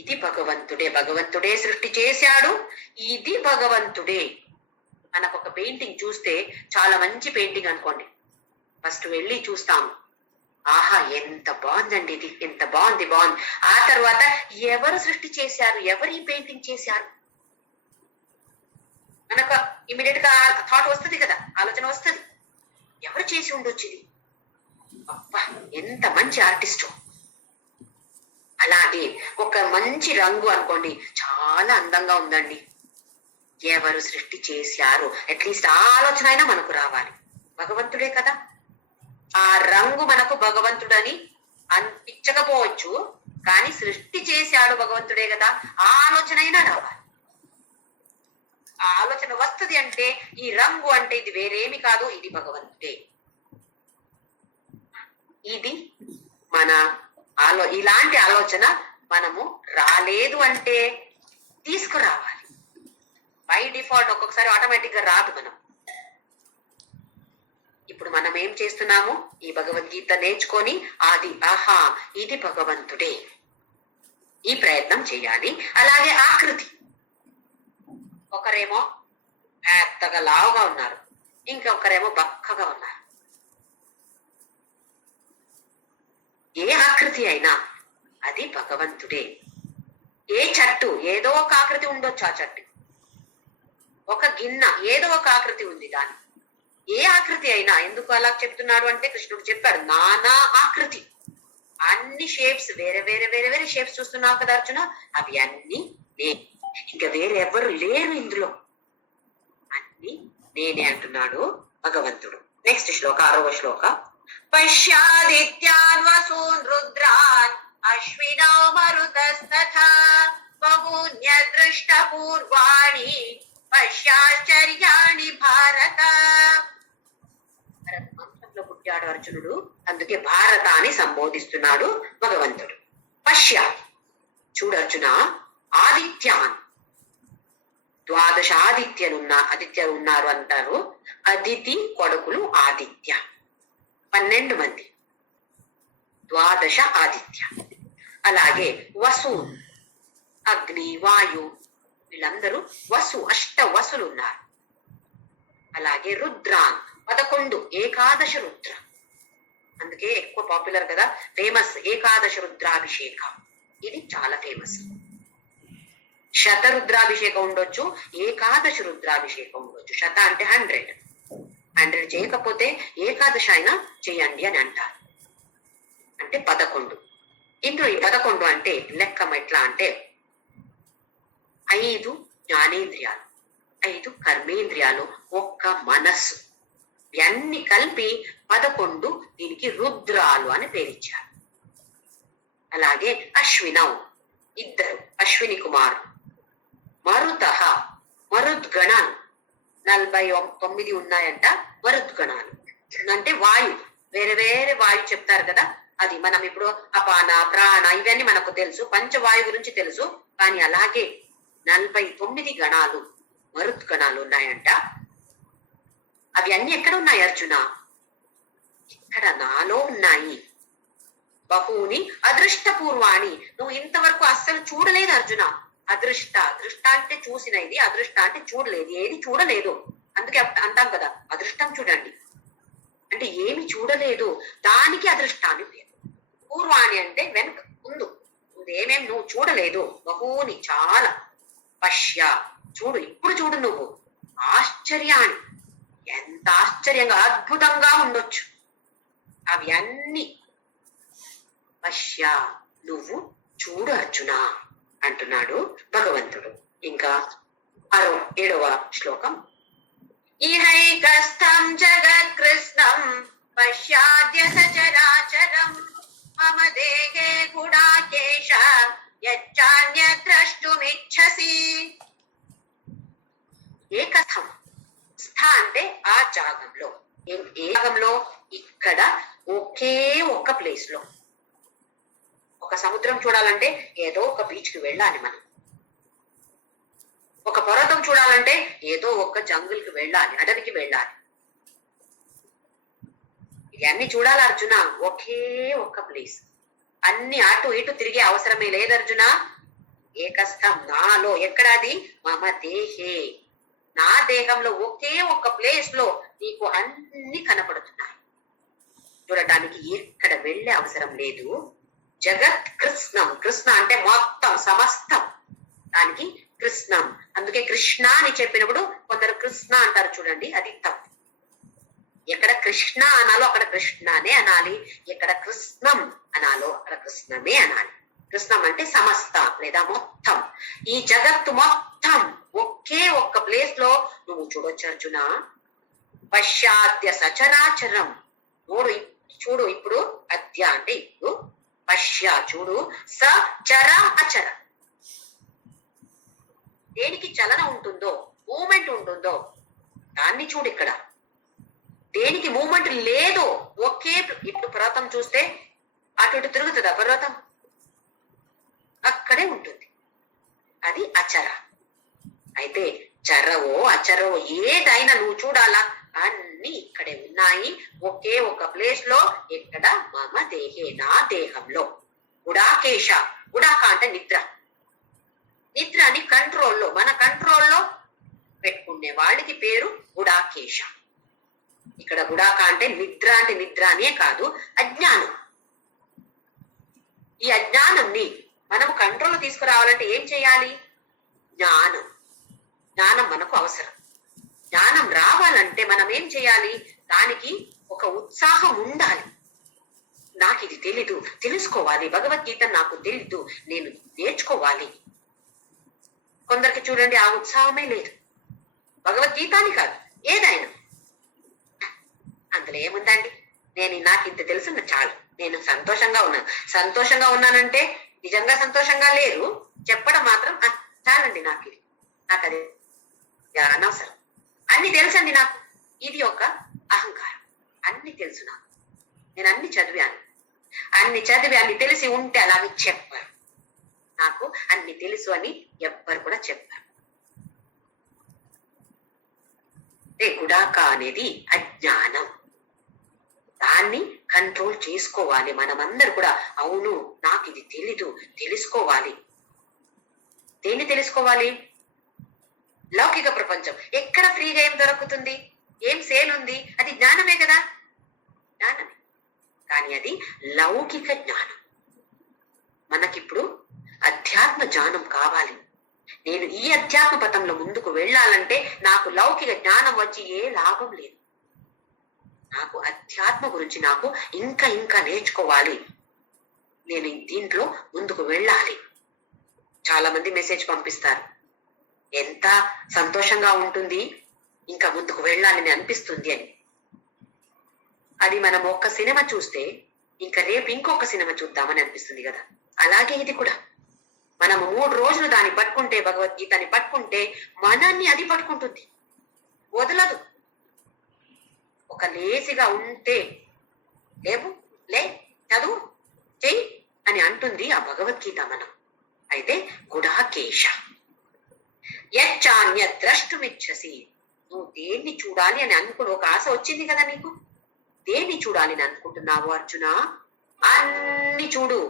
ఇది భగవంతుడే, భగవంతుడే సృష్టి చేశాడు, ఇది భగవంతుడే. మనకు ఒక పెయింటింగ్ చూస్తే, చాలా మంచి పెయింటింగ్ అనుకోండి, ఫస్ట్ వెళ్ళి చూస్తాము, ఆహా ఎంత బాగుందండి ఇది, ఎంత బాగుంది. ఆ తర్వాత ఎవరు సృష్టి చేశారు, ఎవరు ఈ పెయింటింగ్ చేశారు, మనకు ఇమీడియట్ గా థాట్ వస్తుంది కదా, ఆలోచన వస్తుంది, ఎవరు చేసి ఉండొచ్చు ఇది, అబ్బా ఎంత మంచి ఆర్టిస్టు. అలాగే ఒక మంచి రంగు అనుకోండి, చాలా అందంగా ఉందండి, ఎవరు సృష్టి చేశారు, అట్లీస్ట్ ఆలోచన అయినా మనకు రావాలి, భగవంతుడే కదా. ఆ రంగు మనకు భగవంతుడని అనిపించకపోవచ్చు, కానీ సృష్టి చేశాడు భగవంతుడే కదా, ఆ ఆలోచన అయినా రావాలి. ఆ ఆలోచన వస్తుంది అంటే ఈ రంగు అంటే ఇది వేరేమి కాదు, ఇది భగవంతుడే. ఇది మన ఇలాంటి ఆలోచన మనము రాలేదు అంటే తీసుకురావాలి. బై డిఫాల్ట్ ఒక్కొక్కసారి ఆటోమేటిక్ గా రాదు. ఇప్పుడు మనం ఏం చేస్తున్నాము, ఈ భగవద్గీత నేర్చుకొని ఆహా ఇది భగవంతుడే, ఈ ప్రయత్నం చేయాలి. అలాగే ఆకృతి, ఒకరేమో పెద్దగా లావుగా ఉన్నారు, ఇంకొకరేమో బక్కగా ఉన్నారు. ఏ ఆకృతి అయినా అది భగవంతుడే. ఏ చెట్టు ఏదో ఒక ఆకృతి ఉండొచ్చు, ఆ చెట్టు ఒక గిన్నె ఏదో ఒక ఆకృతి ఉంది దాని. ఏ ఆకృతి అయినా, ఎందుకు అలా చెప్తున్నాడు అంటే కృష్ణుడు చెప్పాడు, నానా ఆకృతి, అన్ని షేప్స్, వేరే వేరే వేరే వేరే షేప్స్ చూస్తున్నావు కదా అర్జున, అవి అన్ని ఇంకా వేరే ఎవరు లేరు ఇందులో, అన్ని నేనే అంటున్నాడు భగవంతుడు. నెక్స్ట్ శ్లోక, 6వ శ్లోక. పశ్యాదిత్యాన్ వసూన్ రుద్రాన్ అశ్వినో మరుతస్తథా బహూన్య దృష్ట పూర్వాణి పశ్యాశ్చర్యాణి భారత. వంశంలో పుట్టాడు అర్జునుడు, అందుకే భారత అని సంబోధిస్తున్నాడు భగవంతుడు. పశ్య, చూడు అర్జున, ఆదిత్యాన్, 12 ఆదిత్యులు ఉన్నారు అంటారు. అదితి కొడుకులు ఆదిత్య, 12 మంది, 12 ఆదిత్య. అలాగే వసు, అగ్ని, వాయు, వీళ్ళందరూ అష్ట వసులు ఉన్నారు. అలాగే రుద్రాన్, 11 ఏకాదశ రుద్ర, అందుకే ఎక్కువ పాపులర్ కదా, ఫేమస్ ఏకాదశ రుద్రాభిషేకం, ఇది చాలా ఫేమస్. శత రుద్రాభిషేకం ఉండొచ్చు, ఏకాదశ రుద్రాభిషేకం ఉండొచ్చు. శత అంటే 100, 100 చేయకపోతే ఏకాదశి అయినా చేయండి అని అంటారు. అంటే 11. ఇందులో ఈ 11 అంటే లెక్కం ఎట్లా అంటే 5 జ్ఞానేంద్రియాలు, 5 కర్మేంద్రియాలు, ఒక్క మనస్సు, ఇవన్నీ కలిపి 11. దీనికి రుద్రాలు అని పేరిచ్చారు. అలాగే అశ్వినౌ, 2 అశ్విని కుమారులు, మరుత, మరుద్గణాలు 49 ఉన్నాయంట. మరుద్గణాలు అంటే వాయు, వేరే వేరే వాయు చెప్తారు కదా, అది మనం ఇప్పుడు అపాన ప్రాణ ఇవన్నీ మనకు తెలుసు, పంచవాయు గురించి తెలుసు. కానీ అలాగే 49 గణాలు, మరుద్గణాలు ఉన్నాయంట. అవి అన్ని ఎక్కడ ఉన్నాయి అర్జున? ఇక్కడ నాలో ఉన్నాయి. బహూని అదృష్టపూర్వాణి, నువ్వు ఇంతవరకు అస్సలు చూడలేదు అర్జున. అదృష్ట, అదృష్ట అంటే చూసినది, అదృష్ట అంటే చూడలేదు, ఏది చూడలేదు. అందుకే అంటాం కదా అదృష్టం చూడండి అంటే ఏమి చూడలేదు, దానికి అదృష్టాన్ని పేరు. పూర్వాణి అంటే వెనుక, ముందు ఏమేం నువ్వు చూడలేదు. బహూని చాలా, పశ్య చూడు, ఇప్పుడు చూడు నువ్వు, ఆశ్చర్యాన్ని ఎంత ఆశ్చర్యంగా అద్భుతంగా ఉండొచ్చు అవి అన్ని. పశ్య నువ్వు చూడు అర్జున అంటున్నాడు భగవంతుడు. ఇంకా 7వ శ్లోకం, ఇహైకస్థం జగత్కృష్ణం పశ్యాద్య సచరాచరం మమ దేహే గుడాకేశ యచ్చాన్య ద్రష్టుమిచ్చసి. ఏకస్థం, స్థ అంటే ఆ జాగంలో, ఏ జాగంలో? ఇక్కడ ఒకే ఒక్క ప్లేస్ లో. ఒక సముద్రం చూడాలంటే ఏదో ఒక బీచ్ కి వెళ్ళాలి మనం. ఒక పర్వతం చూడాలంటే ఏదో ఒక జంగుల్ కి వెళ్ళాలి, అడవికి వెళ్ళాలి. ఇవన్నీ చూడాలి అర్జున ఒకే ఒక్క ప్లేస్. అన్ని అటు ఇటు తిరిగే అవసరమే లేదు అర్జున. ఏకస్థం నాలో, ఎక్కడది? మమ దేహే, నా దేహంలో ఒకే ఒక్క ప్లేస్ లో నీకు అన్ని కనపడుతున్నాయి. చూడటానికి ఎక్కడ వెళ్ళే అవసరం లేదు. జగత్ కృష్ణం, కృష్ణ అంటే మొత్తం సమస్తం, దానికి కృష్ణం. అందుకే కృష్ణ అని చెప్పినప్పుడు కొందరు కృష్ణ అంటారు చూడండి, అది తప్పు. ఎక్కడ కృష్ణ అనాలో అక్కడ కృష్ణనే అనాలి, ఎక్కడ కృష్ణం అనాలో అక్కడ కృష్ణమే అనాలి. కృష్ణం అంటే సమస్త లేదా మొత్తం. ఈ జగత్తు మొత్తం ఒకే ఒక్క ప్లేస్ లో నువ్వు చూడొచ్చు అర్జున. పశ్చాద్య సచరాచరం, చూడు ఇప్పుడు, అద్య అంటే ఇప్పుడు, పశ్య చూడు, స చర అచర, దేనికి చలనం ఉంటుందో, మూమెంట్ ఉంటుందో దాన్ని చూడు. ఇక్కడ దేనికి మూమెంట్ లేదో ఒకే, ఇప్పుడు పర్వతం చూస్తే అటు ఇటు తిరుగుతుందా పర్వతం? అక్కడే ఉంటుంది, అది అచర. అయితే చరవో అచరవో ఏదైనా నువ్వు చూడాలా, అన్ని ఇక్కడే ఉన్నాయి ఒకే ఒక ప్లేస్ లో. ఎక్కడ? మమ దేహే, నా దేహంలో. గుడాకేశ, గుడాక అంటే నిద్ర, నిద్రని కంట్రోల్లో, మన కంట్రోల్లో పెట్టుకునే వాడికి పేరు గుడాకేశ. ఇక్కడ గుడాక అంటే నిద్ర అనే కాదు, అజ్ఞానం. ఈ అజ్ఞానంని మనం కంట్రోల్ తీసుకురావాలంటే ఏం చేయాలి? జ్ఞానం. జ్ఞానం మనకు అవసరం. జ్ఞానం రావాలంటే మనం ఏం చేయాలి? దానికి ఒక ఉత్సాహం ఉండాలి. నాకు ఇది తెలీదు, తెలుసుకోవాలి. భగవద్గీత నాకు తెలీదు, నేను నేర్చుకోవాలి. కొందరికి చూడండి ఆ ఉత్సాహమే లేదు. భగవద్గీత అని కాదు, ఏదైనా అందులో ఏముందండి, నాకు ఇంత తెలుసు చాలు, నేను సంతోషంగా ఉన్నాను. సంతోషంగా ఉన్నానంటే నిజంగా సంతోషంగా లేరు, చెప్పడం మాత్రం చాలండి, నాకు అది అనవసరం. అన్ని తెలుసండి నాకు, ఇది ఒక అహంకారం. అన్ని తెలుసు నాకు, నేను అన్ని చదివి అన్ని తెలిసి ఉంటే అలాగే చెప్పారు. నాకు అన్ని తెలుసు అని ఎవ్వరు కూడా చెప్పారు. గుడాక అనేది అజ్ఞానం, దాన్ని కంట్రోల్ చేసుకోవాలి మనమందరూ కూడా. అవును, నాకు ఇది తెలీదు, తెలుసుకోవాలి. దేన్ని తెలుసుకోవాలి? లౌకిక ప్రపంచం ఎక్కడ ఫ్రీగా ఏం దొరుకుతుంది, ఏం సేల్ ఉంది, అది జ్ఞానమే కదా, జ్ఞానమే. కానీ అది లౌకిక జ్ఞానం. మనకిప్పుడు అధ్యాత్మ జ్ఞానం కావాలి. నేను ఈ అధ్యాత్మ పథంలో ముందుకు వెళ్ళాలంటే నాకు లౌకిక జ్ఞానం వచ్చి ఏ లాభం లేదు. నాకు అధ్యాత్మ గురించి నాకు ఇంకా ఇంకా నేర్చుకోవాలి, నేను దీంట్లో ముందుకు వెళ్ళాలి. చాలా మంది మెసేజ్ పంపిస్తారు, ఎంత సంతోషంగా ఉంటుంది, ఇంకా ముందుకు వెళ్ళాలని అనిపిస్తుంది అని. అది మనం ఒక్క సినిమా చూస్తే ఇంకా రేపు ఇంకొక సినిమా చూద్దామని అనిపిస్తుంది కదా. అలాగే ఇది కూడా మనము 3 రోజులు దాన్ని పట్టుకుంటే, భగవద్గీతని పట్టుకుంటే మనల్ని అది పట్టుకుంటుంది, వదలదు. ఒక లేజిగా ఉంటే లేవు, లే, చదువు, చెయ్యి అని అంటుంది ఆ భగవద్గీత మనం. అయితే గుడాకేశ యచ్చాన్య ద్రష్టుమిచ్చసి, నువ్వు దేన్ని చూడాలి అని అనుకుని ఒక ఆశ వచ్చింది కదా నీకు, దేన్ని చూడాలి అని అనుకుంటున్నావు అర్జున? అన్ని చూడు,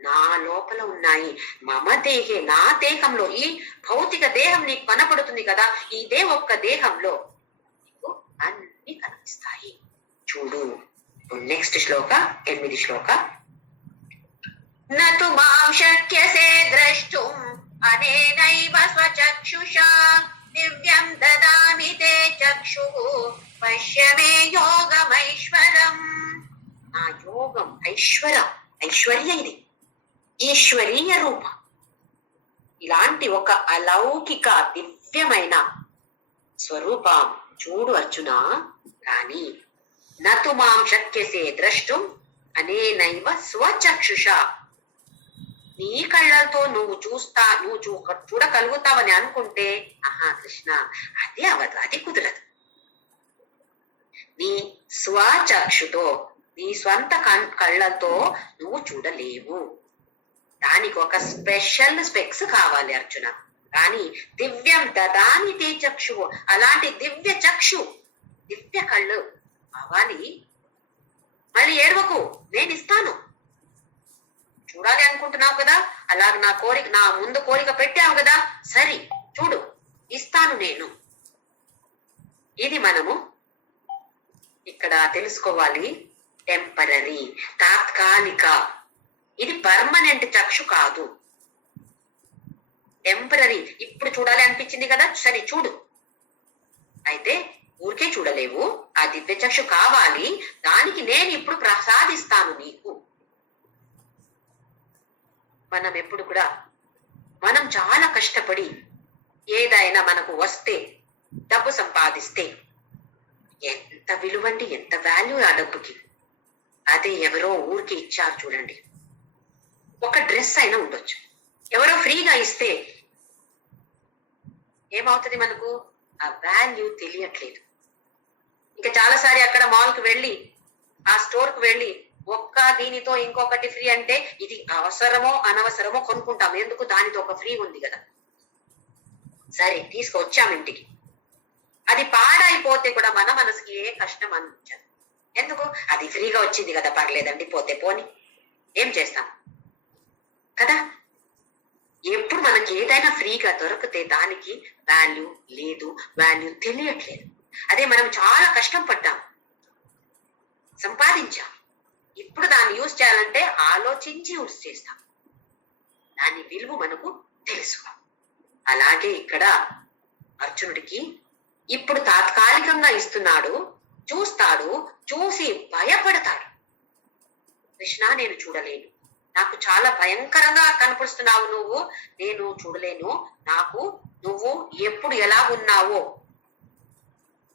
నా లోపల ఉన్నాయి. మమ దేహే, నా దేహంలో, ఈ భౌతిక దేహం నీకు కనపడుతుంది కదా, ఇదే ఒక్క దేహంలో నీకు అన్ని కనిపిస్తాయి, చూడు. నెక్స్ట్ శ్లోక 8 శ్లోక. నతు మాం శక్యసే ద్రష్టుం అనేనైవ స్వచక్షుషా దివ్యం దదామి తే చక్షుః పశ్య మే యోగమైశ్వరం. నా యోగం ఐశ్వర్య ఇది ఈశ్వరీయ రూపం. ఇలాంటి ఒక అలౌకిక దివ్యమైన స్వరూపం చూడు అర్జున. కానీ నతు మాం శక్యసే ద్రష్టుం అనేనైవ స్వచక్షుష, నీ కళ్ళతో నువ్వు చూడగలుగుతావని అనుకుంటే, ఆహా కృష్ణ, అదే అవదు, అది కుదరదు. నీ స్వచక్షుతో, నీ స్వంత కళ్ళతో నువ్వు చూడలేవు. దానికి ఒక స్పెషల్ స్పెక్స్ కావాలి అర్జున. కానీ దివ్యం దదామి తే చక్షువు, అలాంటి దివ్య చక్షు, దివ్య కళ్ళు కావాలి. మళ్ళీ ఏడవకు, నేను ఇస్తాను. చూడాలి అనుకుంటున్నావు కదా, అలాగ నా ముందు కోరిక పెట్టావు కదా, సరే చూడు, ఇస్తాను నేను. ఇది మనము ఇక్కడ తెలుసుకోవాలి. టెంపరరీ, తాత్కాలిక, ఇది పర్మనెంట్ చక్షు కాదు. టెంపరరీ, ఇప్పుడు చూడాలి అనిపించింది కదా, సరే చూడు. అయితే ఊరికే చూడలేవు, ఆ దివ్య చక్షు కావాలి. దానికి నేను ఇప్పుడు ప్రసాదిస్తాను నీకు. మనం ఎప్పుడు కూడా మనం చాలా కష్టపడి ఏదైనా మనకు వస్తే, డబ్బు సంపాదిస్తే ఎంత విలువండి, ఎంత వాల్యూ ఆ డబ్బుకి. అదే ఎవరో ఊరికి ఇచ్చారు చూడండి, ఒక డ్రెస్ అయినా ఉండొచ్చు, ఎవరో ఫ్రీగా ఇస్తే ఏమవుతుంది, మనకు ఆ వాల్యూ తెలియట్లేదు. ఇంకా చాలాసారి అక్కడ మాల్కి వెళ్ళి, ఆ స్టోర్ కు వెళ్ళి, ఒక్క దీనితో ఇంకొకటి ఫ్రీ అంటే ఇది అవసరమో అనవసరమో కొనుక్కుంటాం. ఎందుకు, దానితో ఒక ఫ్రీ ఉంది కదా, సరే తీసుకొచ్చాం ఇంటికి. అది పాడైపోతే కూడా మన మనసుకి ఏ కష్టం అనిపించదు. ఎందుకు, అది ఫ్రీగా వచ్చింది కదా, పర్లేదండి, పోతే పోని, ఏం చేస్తాం కదా. ఎప్పుడు మనకి ఏదైనా ఫ్రీగా దొరికితే దానికి వాల్యూ లేదు, వాల్యూ తెలియట్లేదు. అదే మనం చాలా కష్టం పడ్డాం, సంపాదించాం, ఇప్పుడు దాన్ని యూజ్ చేయాలంటే ఆలోచించి యూజ్ చేస్తాం, దాని విలువ మనకు తెలుసు. అలాగే ఇక్కడ అర్జునుడికి ఇప్పుడు తాత్కాలికంగా ఇస్తున్నాడు, చూస్తాడు, చూసి భయపడతాడు. కృష్ణ, నేను చూడలేను, నాకు చాలా భయంకరంగా కనపడుస్తున్నావు నువ్వు, నేను చూడలేను, నాకు నువ్వు ఎప్పుడు ఎలా ఉన్నావో,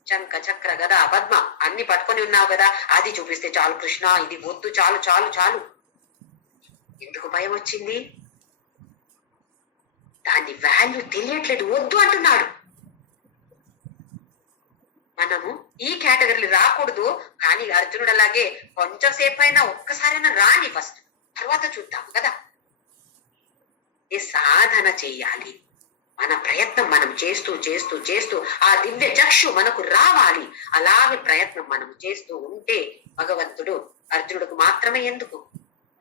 చంక చక్ర గద పద్మ అన్ని పట్టుకొని ఉన్నావు కదా, అది చూపిస్తే చాలు కృష్ణ, ఇది వద్దు, చాలు చాలు చాలు. ఎందుకు భయం వచ్చింది, దాని వాల్యూ తెలియట్లేదు, వద్దు అంటున్నాడు. మనము ఈ కేటగిరీలు రాకూడదు. కానీ అర్జునుడు అలాగే కొంచెం సేపు అయినా ఒక్కసారైనా రాని, ఫస్ట్ తర్వాత చూద్దాం కదా. ఈ సాధన చెయ్యాలి, మన ప్రయత్నం మనం చేస్తూ చేస్తూ చేస్తూ ఆ దివ్య చక్షు మనకు రావాలి. అలాగే ప్రయత్నం మనం చేస్తూ ఉంటే భగవంతుడు అర్జునుడికి మాత్రమే ఎందుకు,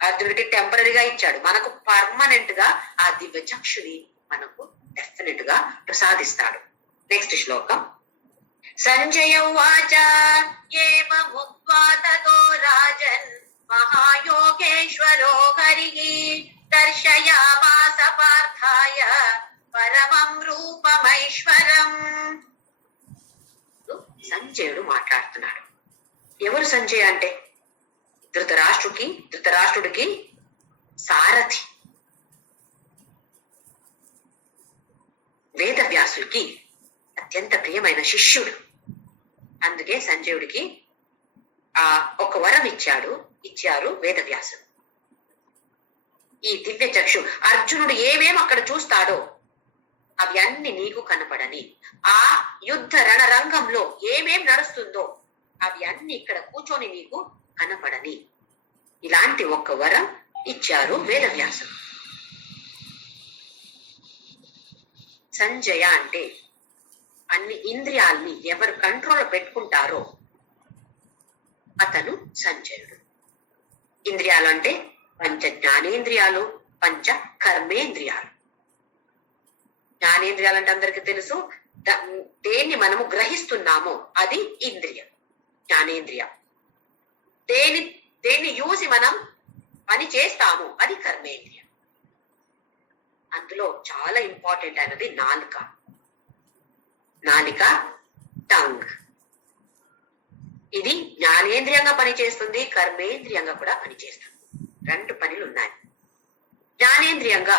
అర్జునుడికి టెంపరీగా ఇచ్చాడు, మనకు పర్మనెంట్ గా ఆ దివ్య చక్షుని మనకు డెఫినెట్ గా ప్రసాదిస్తాడు. నెక్స్ట్ శ్లోకం. సంజయ ఉవాచ ఏమముక్త్వా తతో రాజన్ మహాయోగేశ్వరో హరిః దర్శయామాస పార్థాయ పరమం రూపమైశ్వరం. సంజయుడు మాట్లాడుతున్నాడు. ఎవరు సంజయ్ అంటే? ధృతరాష్ట్రుడికి సారథి, వేదవ్యాసుడికి అత్యంత ప్రియమైన శిష్యుడు. అందుకే సంజయుడికి ఒక వరం ఇచ్చారు వేదవ్యాసుడు. ఈ దివ్య చక్షు, అర్జునుడు ఏమేమి అక్కడ చూస్తాడో అవి అన్ని నీకు కనపడని, ఆ యుద్ధ రణరంగంలో ఏమేం నడుస్తుందో అవి అన్ని ఇక్కడ కూర్చొని నీకు కనపడని, ఇలాంటి ఒక్క వరం ఇచ్చారు వేదవ్యాసుడు. సంజయ అంటే అన్ని ఇంద్రియాల్ని ఎవరు కంట్రోల్ పెట్టుకుంటారో అతను సంజయుడు. ఇంద్రియాలు అంటే పంచ జ్ఞానేంద్రియాలు, పంచ కర్మేంద్రియాలు. జ్ఞానేంద్రియాలు అంటే అందరికీ తెలుసు, దేన్ని మనము గ్రహిస్తున్నామో అది ఇంద్రియం, జ్ఞానేంద్రియం. దేన్ని చూసి మనం పని చేస్తాము అది కర్మేంద్రియం. అందులో చాలా ఇంపార్టెంట్ అయినది నాలిక, టంగ్. ఇది జ్ఞానేంద్రియంగా పనిచేస్తుంది, కర్మేంద్రియంగా కూడా పనిచేస్తుంది. రెండు పనులు ఉన్నాయి. జ్ఞానేంద్రియంగా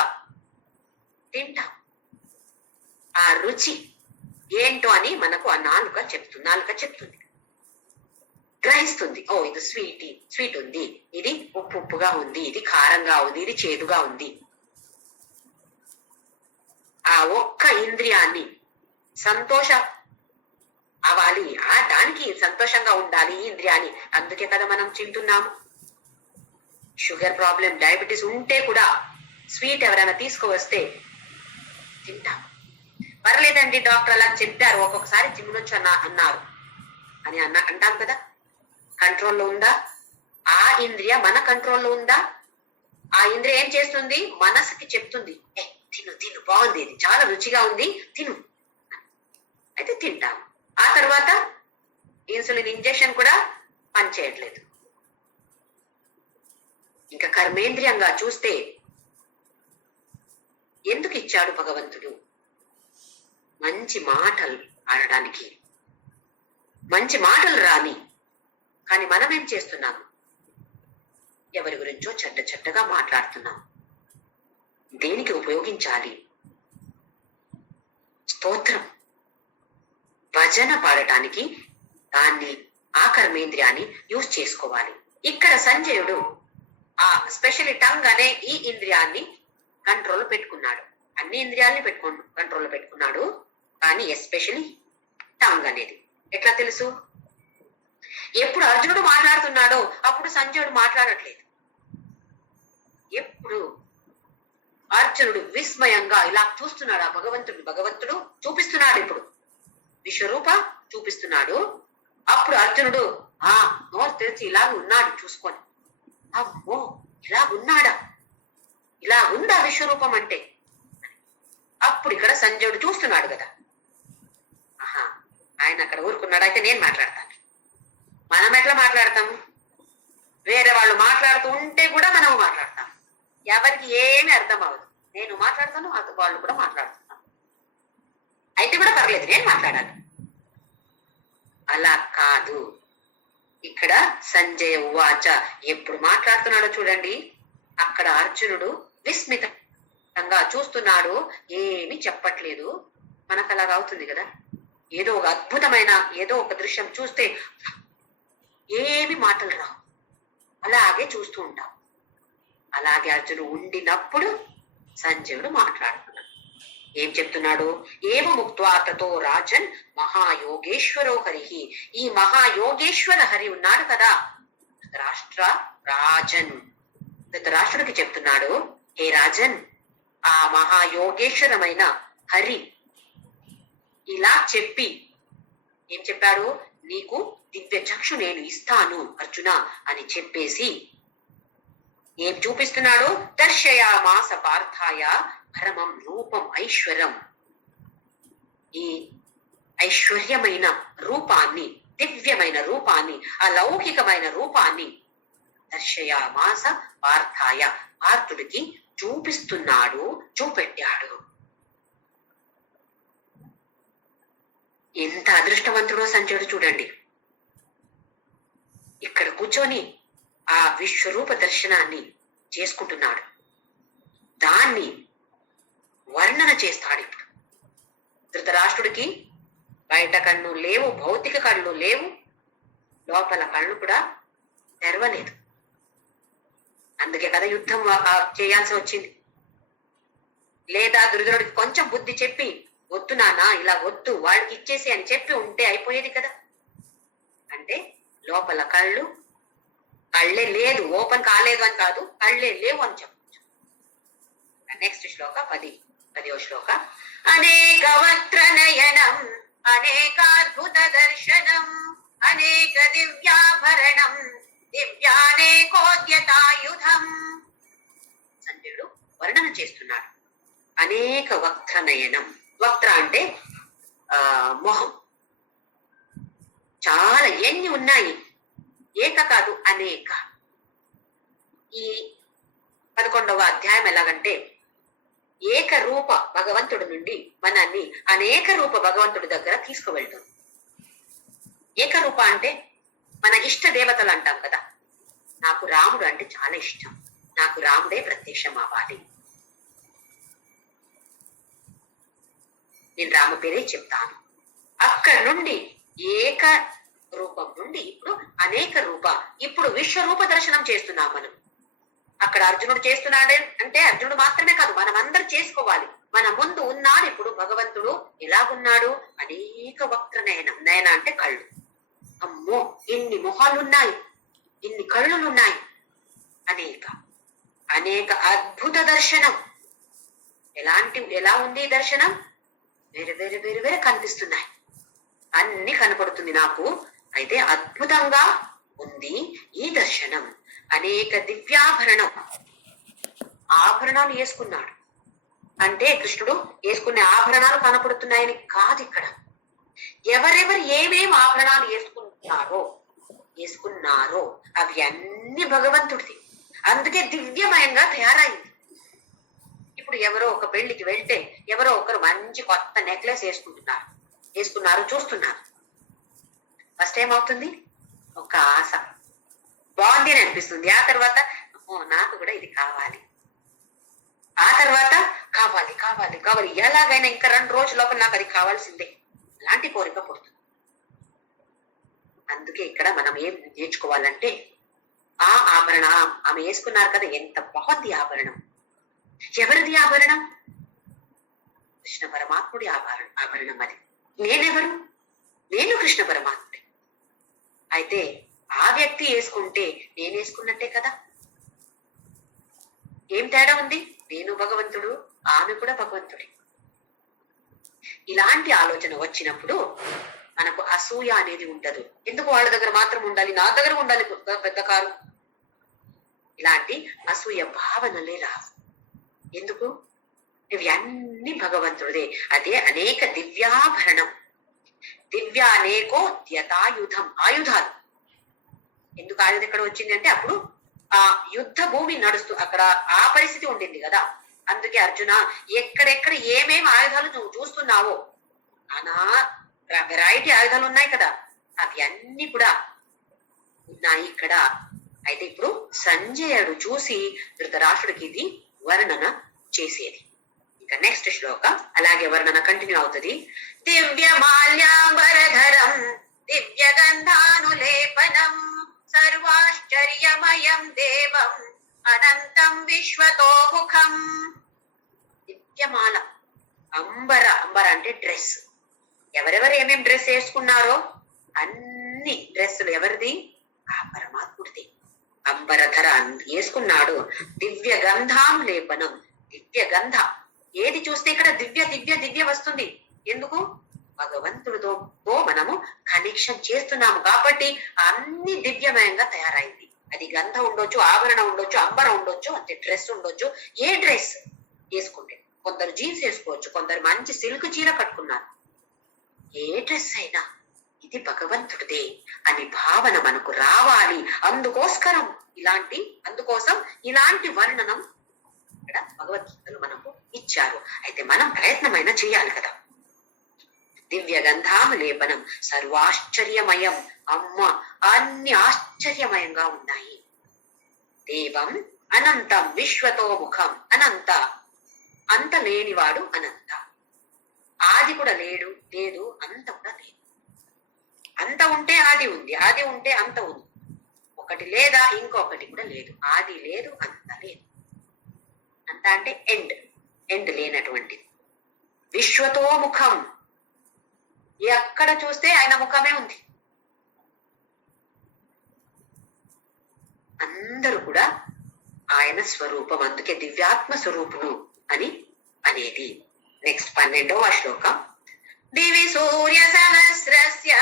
తింటాం, ఆ రుచి ఏంటో అని మనకు ఆ నాలుక చెప్తుంది, గ్రహిస్తుంది. ఓ ఇది స్వీట్ ఉంది, ఇది ఉప్పుగా ఉంది, ఇది కారంగా ఉంది, ఇది చేదుగా ఉంది. ఆ ఒక్క ఇంద్రియాన్ని సంతోష అవ్వాలి, దానికి సంతోషంగా ఉండాలి ఈ ఇంద్రియాన్ని. అందుకే కదా మనం తింటున్నాము. షుగర్ ప్రాబ్లం, డయాబెటీస్ ఉంటే కూడా స్వీట్ ఎవరైనా తీసుకువస్తే తింటాం. పర్లేదండి డాక్టర్ అలా చెప్పారు, ఒక్కొక్కసారి జిమ్నొచ్చు అన్నారు అని అంటాం కదా. కంట్రోల్లో ఉందా ఆ ఇంద్రియ? మన కంట్రోల్లో ఉందా? ఆ ఇంద్రియ ఏం చేస్తుంది? మనసుకి చెప్తుంది, తిను బాగుంది, ఇది చాలా రుచిగా ఉంది, తిను. అయితే తింటాం. ఆ తర్వాత ఇన్సులిన్ ఇంజెక్షన్ కూడా పనిచేయట్లేదు. ఇంకా కర్మేంద్రియంగా చూస్తే ఎందుకు ఇచ్చాడు భగవంతుడు? మంచి మాటలు ఆడడానికి, మంచి మాటలు రాని. కానీ మనం ఏం చేస్తున్నాము? ఎవరి గురించో చెడ్డగా మాట్లాడుతున్నాం. దేనికి ఉపయోగించాలి? స్తోత్రం, భజన పాడటానికి దాన్ని, ఆ కర్మేంద్రియాన్ని యూజ్ చేసుకోవాలి. ఇక్కడ సంజయుడు ఆ స్పెషల్లీ టంగ్ అనే ఈ ఇంద్రియాన్ని కంట్రోల్ పెట్టుకున్నాడు. అన్ని ఇంద్రియాల్ని కంట్రోల్ పెట్టుకున్నాడు, కానీ ఎస్పెషల్లీ టంగ్ అనేది. ఎట్లా తెలుసు? ఎప్పుడు అర్జునుడు మాట్లాడుతున్నాడో అప్పుడు సంజయుడు మాట్లాడట్లేదు. ఎప్పుడు అర్జునుడు విస్మయంగా ఇలా చూస్తున్నాడు ఆ భగవంతుడు చూపిస్తున్నాడు, ఇప్పుడు విశ్వరూప చూపిస్తున్నాడు. అప్పుడు అర్జునుడు నోరు తెరిచి ఇలాగ ఉన్నాడు చూసుకొని, అమ్మో ఇలాగున్నాడా, ఇలా ఉందా విశ్వరూపం అంటే. అప్పుడు ఇక్కడ సంజయుడు చూస్తున్నాడు కదా, ఆయన అక్కడ ఊరుకున్నాడు, అయితే నేను మాట్లాడతాను. మనం ఎట్లా మాట్లాడతాము? వేరే వాళ్ళు మాట్లాడుతూ ఉంటే కూడా మనం మాట్లాడతాం. ఎవరికి ఏమీ అర్థం అవ్వదు. నేను మాట్లాడతాను, వాళ్ళు కూడా మాట్లాడుతున్నాను, అయితే కూడా పర్లేదు, నేను మాట్లాడాలి. అలా కాదు. ఇక్కడ సంజయ ఉవాచ ఎప్పుడు మాట్లాడుతున్నాడో చూడండి. అక్కడ అర్జునుడు విస్మితంగా చూస్తున్నాడు, ఏమి చెప్పట్లేదు. మనకు అలాగా అవుతుంది కదా, ఏదో ఒక అద్భుతమైన ఏదో ఒక దృశ్యం చూస్తే ఏమి మాటలు రావు, అలాగే చూస్తూ ఉంటాం. అలాగే అర్జునుడు ఉండినప్పుడు సంజయుడు మాట్లాడుతున్నాడు. ఏం చెప్తున్నాడు? ఏవ ముక్త్వా తతో రాజన్ మహాయోగేశ్వరో హరి. ఈ మహాయోగేశ్వర హరి ఉన్నాడు కదా, ధృతరాష్ట్రుడికి చెప్తున్నాడు, హే రాజన్, ఆ మహాయోగేశ్వరమైన హరి ఇలా చెప్పి ఏం చెప్పాడు? నీకు దివ్య చక్షు నేను ఇస్తాను అర్జున అని చెప్పేసి ఏం చూపిస్తున్నాడు? దర్శయామాస పార్థాయ పరమం రూపం ఐశ్వర్యం. ఈ ఐశ్వర్యమైన రూపాన్ని, దివ్యమైన రూపాన్ని, అలౌకికమైన రూపాన్ని దర్శయామాస పార్థాయ, పార్థుడికి చూపెట్టాడు. ఎంత అదృష్టవంతుడో సంజయుడు చూడండి. ఇక్కడ కూర్చొని ఆ విశ్వరూప దర్శనాన్ని చేసుకుంటున్నాడు. దాన్ని వర్ణన చేస్తాడు. ఇప్పుడు ధృతరాష్ట్రుడికి బయట కళ్ళు లేవు, భౌతిక కళ్ళు లేవు, లోపల కళ్ళు కూడా తెరవలేదు. అందుకే కదా యుద్ధం చేయాల్సి వచ్చింది. లేదా దుర్యోధనుడికి కొంచెం బుద్ధి చెప్పి, వద్దు నాన్న ఇలా వద్దు, వాడికి ఇచ్చేసి అని చెప్పి ఉంటే అయిపోయేది కదా. అంటే లోపల కళ్ళే లేదు, ఓపెన్ కాలేదు అని కాదు, కళ్ళే లేవు అని చెప్పచ్చు. నెక్స్ట్ శ్లోక 10వ శ్లోక. అనేక వక్త్ర నయనం అనేకాద్భుత దర్శనం అనేక దివ్యాభరణం దివ్యానేకోద్యతాయుధం. సంజయుడు వర్ణన చేస్తున్నాడు. అనేక వక్త్ర నయనం. వక్త్ర అంటే మొహం. చాలా ఎన్ని ఉన్నాయి, ఏక కాదు అనేక. ఈ 11వ అధ్యాయం ఎలాగంటే ఏక రూప భగవంతుడి నుండి మనల్ని అనేక రూప భగవంతుడి దగ్గర తీసుకువెళ్తుంది. ఏకరూప అంటే మన ఇష్ట దేవతలు అంటాం కదా. నాకు రాముడు అంటే చాలా ఇష్టం, నాకు రాముడే ప్రత్యక్షం అవ్వాలి, నేను రాము పేరే చెప్తాను. అక్కడి నుండి ఏక రూపం నుండి ఇప్పుడు అనేక రూప, ఇప్పుడు విశ్వరూప దర్శనం చేస్తున్నాం మనం. అక్కడ అర్జునుడు చేస్తున్నాడే అంటే అర్జునుడు మాత్రమే కాదు, మనం అందరు చేసుకోవాలి. మన ముందు ఉన్నాడు ఇప్పుడు భగవంతుడు. ఎలాగున్నాడు? అనేక వక్ర నయనం. నయన అంటే కళ్ళు. అమ్మో, ఇన్ని మొహాలున్నాయి, ఇన్ని కళ్ళులున్నాయి. అనేక అద్భుత దర్శనం. ఎలా ఉంది దర్శనం? వేరే వేరే వేరే వేరే కనిపిస్తున్నాయి, అన్ని కనపడుతుంది నాకు. అయితే అద్భుతంగా ఉంది ఈ దర్శనం. అనేక దివ్యాభరణం. ఆభరణాలు వేసుకున్నాడు అంటే కృష్ణుడు వేసుకునే ఆభరణాలు కనపడుతున్నాయని కాదు. ఇక్కడ ఎవరెవరు ఏమేం ఆభరణాలు వేసుకున్నారో అవి అన్ని భగవంతుడిది. అందుకే దివ్యమయంగా తయారైంది. ఇప్పుడు ఎవరో ఒక పెళ్లికి వెళ్తే ఎవరో ఒకరు మంచి కొత్త నెక్లెస్ వేసుకున్నారు చూస్తున్నారు. ఫస్ట్ ఏమవుతుంది? ఒక ఆశ, బాగుంది అని అనిపిస్తుంది. ఆ తర్వాత నాకు కూడా ఇది కావాలి, ఆ తర్వాత కావాలి కావాలి కావాలి, ఎలాగైనా ఇంకా 2 రోజుల లోపల నాకు అది కావాల్సిందే, అలాంటి కోరిక పుడుతుంది. అందుకే ఇక్కడ మనం ఏం నేర్చుకోవాలంటే ఆ ఆభరణం ఆమె వేసుకున్నారు కదా, ఎంత బాగుంది ఆభరణం. ఎవరిది ఆభరణం? కృష్ణ పరమాత్ముడి ఆభరణం అది. నేనెవరు? నేను కృష్ణ పరమాత్ముడి. అయితే ఆ వ్యక్తి వేసుకుంటే నేను వేసుకున్నట్టే కదా. ఏం తేడా ఉంది? నేను భగవంతుడు, ఆమె కూడా భగవంతుడి. ఇలాంటి ఆలోచన వచ్చినప్పుడు మనకు అసూయ అనేది ఉండదు. ఎందుకు వాళ్ళ దగ్గర మాత్రం ఉండాలి, నా దగ్గర ఉండాలి పెద్ద కారు? ఇలాంటి అసూయ భావనలే రావు. ఎందుకు? ఇవి అన్ని భగవంతుడిదే. అదే అనేక దివ్యాభరణం. దివ్యానేకో ద్యతాయుధం. ఆయుధాలు. ఎందుకు ఆయుధం ఎక్కడ వచ్చింది అంటే అప్పుడు ఆ యుద్ధ భూమి నడుస్తూ అక్కడ ఆ పరిస్థితి ఉండింది కదా. అందుకే అర్జున, ఎక్కడెక్కడ ఏమేమి ఆయుధాలు నువ్వు చూస్తున్నావో అనా వెరైటీ ఆయుధాలు ఉన్నాయి కదా, అవి అన్ని కూడా ఉన్నాయి ఇక్కడ. అయితే ఇప్పుడు సంజయుడు చూసి ధృతరాష్ట్రుడికి ఇది వర్ణన చేసేది. ఇంకా నెక్స్ట్ శ్లోక అలాగే వర్ణన కంటిన్యూ అవుతుంది. దివ్య మాల్యాంబరధరం దివ్య గంధానులేపనం సర్వాశ్చర్యమయం దేవం అనంతం విశ్వతోముఖం. దివ్యమాల. అంబర అంటే డ్రెస్. ఎవరెవరు ఏమేం డ్రెస్ వేసుకున్నారో అన్ని డ్రెస్సులు ఎవరిది? ఆ పరమాత్ముడిది. అంబరధర వేసుకున్నాడు. దివ్య గంధానులేపనం. దివ్య గంధ. ఏది చూస్తే ఇక్కడ దివ్య దివ్య దివ్య వస్తుంది. ఎందుకు? భగవంతుడితో మనము కనెక్షన్ చేస్తున్నాము కాబట్టి అన్ని దివ్యమయంగా తయారైంది. అది గంధ ఉండొచ్చు, ఆభరణ ఉండొచ్చు, అంబర ఉండొచ్చు, అంతే డ్రెస్ ఉండొచ్చు. ఏ డ్రెస్ వేసుకుంటే, కొందరు జీన్స్ వేసుకోవచ్చు, కొందరు మంచి సిల్క్ చీర కట్టుకున్నారు. ఏ డ్రెస్ అయినా ఇది భగవంతుడిదే అని భావన మనకు రావాలి. అందుకోసం ఇలాంటి వర్ణనం ఇక్కడ భగవద్గీతలు మనకు ఇచ్చారు. అయితే మనం ప్రయత్నమైనా చేయాలి కదా. దివ్య గంధామలేపనం సర్వాశ్చర్యమయం. అమ్మ, అన్ని ఆశ్చర్యమయంగా ఉన్నాయి. దేవం అనంతం విశ్వతో ముఖం. అనంత, అంత లేనివాడు అనంత. ఆది కూడా లేదు, అంత కూడా లేదు. అంత ఉంటే ఆది ఉంది, ఆది ఉంటే అంత ఉంది. ఒకటి లేదా ఇంకొకటి కూడా లేదు. ఆది లేదు, అంత లేదు. అంత అంటే ఎండ్ లేనటువంటిది. విశ్వతో ముఖం, ఎక్కడ చూస్తే ఆయన ముఖమే ఉంది. అందరూ కూడా ఆయన స్వరూపం, అందుకే దివ్యాత్మ స్వరూపుడు అని అనేది. నెక్స్ట్ 12వ శ్లోకం. దివి సూర్య సహస్రస్య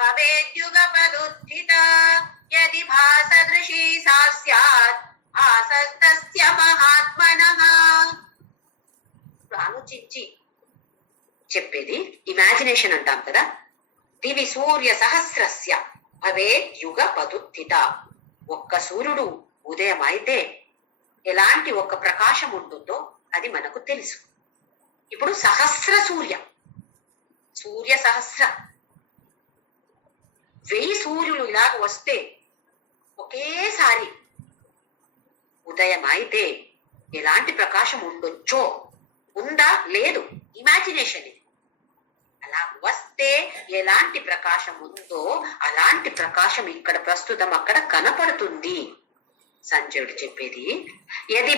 భవేద్యుగపదుత్థిత యది భాసదృశీ సా స్యాత్ ఆసస్తస్య మహాత్మనః. ఆలోచించి చెప్పేది ఇమాజినేషన్ అంటాం కదా. దివి సూర్య సహస్రస్య భవేద్యుగపదుత్థిత. ఒక్క సూర్యుడు ఉదయం అయితే ఎలాంటి ఒక ప్రకాశం ఉంటుందో అది మనకు తెలుసు. ఇప్పుడు సహస్ర సూర్య సహస్ర 1000 సూర్యులు ఇలాగ వస్తే ఒకేసారి ఉదయం అయితే ఎలాంటి ప్రకాశం ఉండొచ్చో, ఉందా లేదు, ఇమాజినేషన్ ఇది. అలా వస్తే ఎలాంటి ప్రకాశం ఉందో అలాంటి ప్రకాశం ఇక్కడ ప్రస్తుతం అక్కడ కనపడుతుంది. సంజయుడు చెప్పేది యది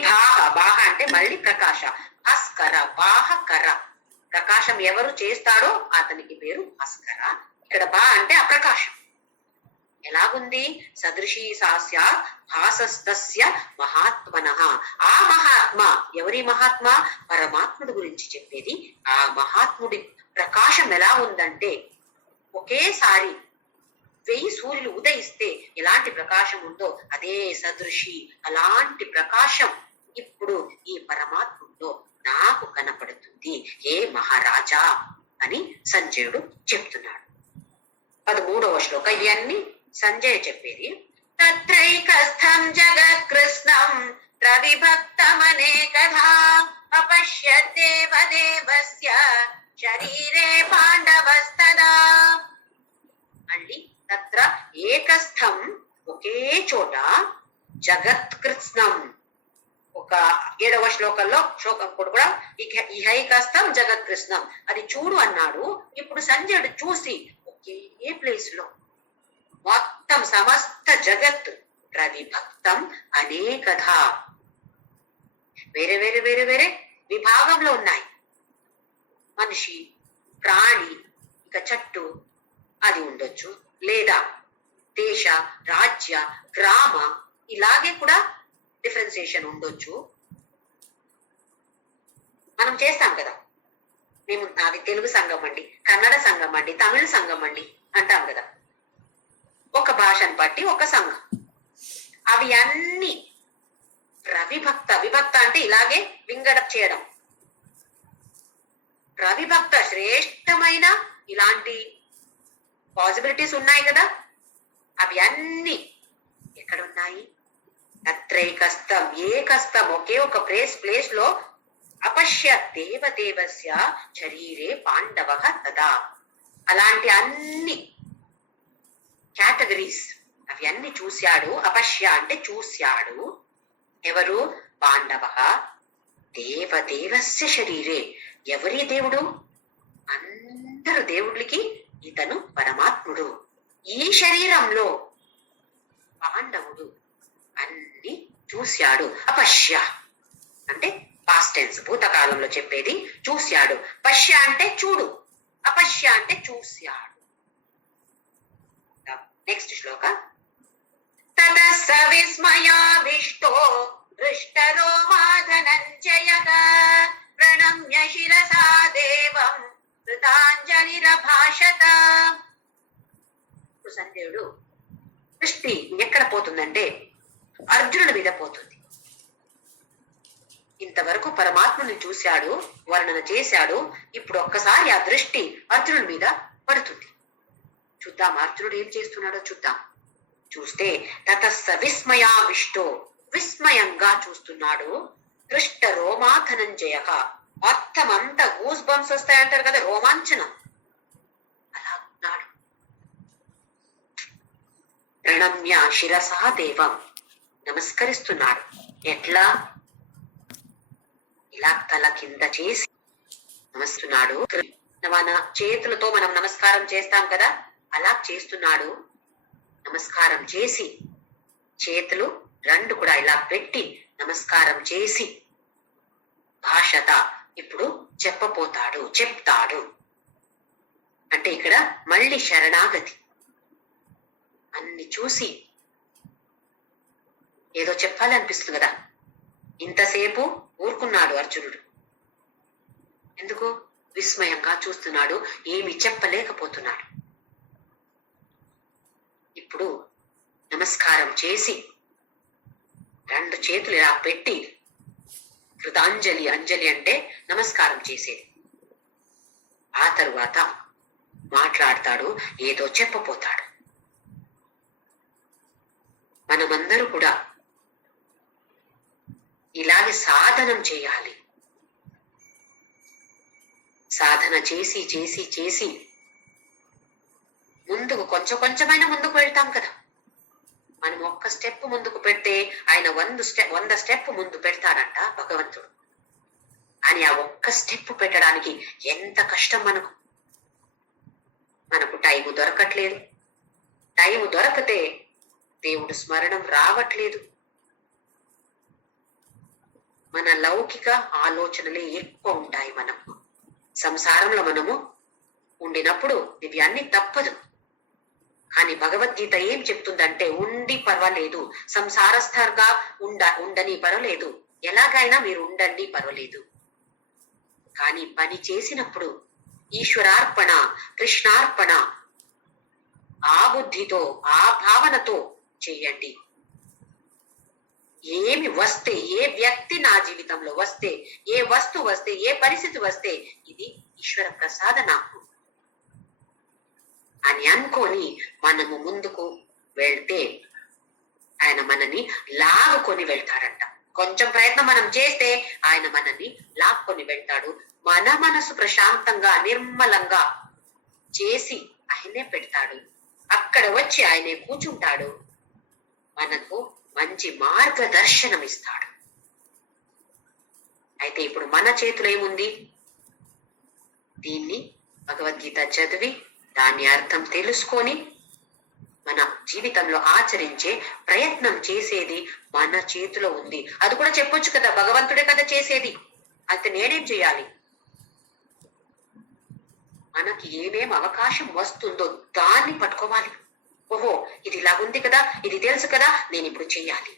బాహ అంటే మళ్ళీ ప్రకాశ, భాస్కర, బాహకర. ప్రకాశం ఎవరు చేస్తాడో అతనికి పేరు భాస్కర. ఇక్కడ బా అంటే అప్రకాశం. ఎలాగుంది? సదృశీ సాస్య భాసస్తస్య మహాత్మనః. ఆ మహాత్మ, ఎవరి మహాత్మ? పరమాత్ముడి గురించి చెప్పేది. ఆ మహాత్ముడి ప్రకాశం ఎలా ఉందంటే ఒకేసారి 1000 సూర్యులు ఉదయిస్తే ఎలాంటి ప్రకాశం ఉందో అదే సదృశి, అలాంటి ప్రకాశం ఇప్పుడు ఈ పరమాత్ముడిలో నాకు కనపడుతుంది ఏ మహారాజా అని సంజయుడు చెప్తున్నాడు. 13వ శ్లోకం. ఇవన్నీ సంజయ చెప్పేది. తత్రైకస్థం జగత్కృష్ణం ప్రవిభక్తమనేకధా అపశ్యత్ దేవదేవస్య శరీరే పాండవస్తదా. మళ్ళీ తత్ర ఏకస్థం ఒకే చోట, జగత్కృష్ణం ఒక 7వ శ్లోకంలో శ్లోకం కూడా ఇహైకస్థం జగత్కృష్ణం అది చూడు అన్నాడు. ఇప్పుడు సంజయుడు చూసి ఒకే ప్లేస్ లో మొత్తం సమస్త జగత్ ప్రవిభక్తం అనేకధా వేరే వేరే వేరే వేరే విభాగంలో ఉన్నాయి. మనిషి, ప్రాణి, ఇక చెట్టు అది ఉండొచ్చు, లేదా దేశ, రాజ్య, గ్రామ, ఇలాగే కూడా డిఫరెన్సియేషన్ ఉండొచ్చు. మనం చేస్తాం కదా, మేము నాది తెలుగు సంఘం అండి, కన్నడ సంఘం అండి, తమిళ సంఘం అండి అంటాం కదా. ఒక భాషను బట్టి ఒక సంఘం. అవి అన్ని ప్రవిభక్త, విభక్త అంటే ఇలాగే వింగడప్ చేయడం. ప్రవిభక్త శ్రేష్టమైన ఇలాంటి పాసిబిలిటీస్ ఉన్నాయి కదా, అవి అన్ని ఎక్కడున్నాయి? తత్రైకస్థం, ఏకస్థం ఒకే ఒక ప్లేస్ లో అపశ్య దేవదేవస్య శరీరే పాండవః తదా. అలాంటి అన్ని కేటగిరీస్ అవి అన్ని చూశాడు. అపశ్య అంటే చూశాడు. ఎవరు? పాండవః దేవదేవస్య శరీరే. ఎవరి దేవుడు? అందరు దేవుళ్ళకి ఇతను పరమాత్ముడు. ఈ శరీరంలో పాండవుడు అన్ని చూశాడు. అపశ్య అంటే పాస్ట్ టెన్స్, భూతకాలంలో చెప్పేది చూశాడు. పశ్య అంటే చూడు, అపశ్య అంటే చూశాడు. నెక్స్ట్ శ్లోక. తతః స విస్మయావిష్టో హృష్టరోమా ధనంజయః ప్రణమ్య శిరసా దేవం కృతాంజలిరభాషత. సంజయుడు దృష్టి ఎక్కడ పోతుందంటే అర్జునుడి మీద పోతుంది. ఇంతవరకు పరమాత్ముని చూశాడు, వర్ణన చేశాడు. ఇప్పుడు ఒక్కసారి ఆ దృష్టి అర్జునుడి మీద పడుతుంది. చూద్దాం అర్జునుడు ఏం చేస్తున్నాడో చూద్దాం. చూస్తే తతః స విస్మయావిష్టో, విస్మయంగా చూస్తున్నాడు. హృష్ట రోమా ధనంజయ, మొత్తం అంతా గూస్ బంప్స్ వస్తాయంటారు కదా, రోమాంచనం. ప్రణమ్య శిరసా దేవం, నమస్కరిస్తున్నాడు. ఎట్లా? ఇలా తల కింద చేసి నమస్కరిస్తున్నాడు. మన చేతులతో మనం నమస్కారం చేస్తాం కదా, అలా చేస్తున్నాడు. నమస్కారం చేసి చేతులు రెండు కూడా ఇలా పెట్టి నమస్కారం చేసి భాషత ఇప్పుడు చెప్తాడు. అంటే ఇక్కడ మళ్ళీ శరణాగతి. అన్ని చూసి ఏదో చెప్పాలనిపిస్తుంది కదా, ఇంతసేపు ఊరుకున్నాడు అర్జునుడు. ఎందుకు? విస్మయంగా చూస్తున్నాడు, ఏమి చెప్పలేకపోతున్నాడు. ఇప్పుడు నమస్కారం చేసి రెండు చేతులు ఇలా పెట్టి కృతాంజలి, అంజలి అంటే నమస్కారం చేసేది. ఆ తరువాత మాట్లాడతాడు, ఏదో చెప్పపోతాడు. మనమందరూ కూడా ఇలాగే సాధనం చేయాలి. సాధన చేసి చేసి చేసి ముందుకు కొంచెమైనా ముందుకు వెళ్తాం కదా. మనం ఒక్క స్టెప్ ముందుకు పెడితే ఆయన 100 స్టెప్ ముందు పెడతాడంట భగవంతుడు. అని ఆ ఒక్క స్టెప్ పెట్టడానికి ఎంత కష్టం మనకు టైము దొరకట్లేదు. టైము దొరకతే దేవుడు స్మరణం రావట్లేదు. మన లౌకిక ఆలోచనలే ఎక్కువ ఉంటాయి. మనకు సంసారంలో మనము ఉండినప్పుడు ఇవి అన్ని తప్పదు. కానీ భగవద్గీత ఏం చెప్తుందంటే, ఉండి పర్వాలేదు, సంసారస్థర్గా ఉండని పర్వాలేదు, ఎలాగైనా మీరు ఉండండి పర్వాలేదు, కానీ పని చేసినప్పుడు ఈశ్వరార్పణ, కృష్ణార్పణ ఆ బుద్ధితో, ఆ భావనతో చెయ్యండి. ఏమి వస్తే, ఏ వ్యక్తి నా జీవితంలో వస్తే, ఏ వస్తువు వస్తే, ఏ పరిస్థితి వస్తే, ఇది ఈశ్వర ప్రసాద నాకు అని అనుకొని మనము ముందుకు వెళ్తే ఆయన మనని లాగుకొని వెళ్తాడంట. కొంచెం ప్రయత్నం మనం చేస్తే ఆయన మనని లాక్కొని వెళ్తాడు. మన మనసు ప్రశాంతంగా, నిర్మలంగా చేసి ఆయనే పెడతాడు. అక్కడ వచ్చి ఆయనే కూర్చుంటాడు, మనకు మంచి మార్గదర్శనం ఇస్తాడు. అయితే ఇప్పుడు మన చేతిలో ఏముంది? దీన్ని భగవద్గీత చదివి దాని అర్థం తెలుసుకొని మన జీవితంలో ఆచరించే ప్రయత్నం చేసేది మన చేతిలో ఉంది. అది కూడా చెప్పొచ్చు కదా, భగవంతుడే కదా చేసేది, అయితే నేనేం చేయాలి? మనకి ఏమేం అవకాశం వస్తుందో దాన్ని పట్టుకోవాలి. ఓహో, ఇది ఇలా ఉంది కదా, ఇది తెలుసు కదా, నేను ఇప్పుడు చెయ్యాలి.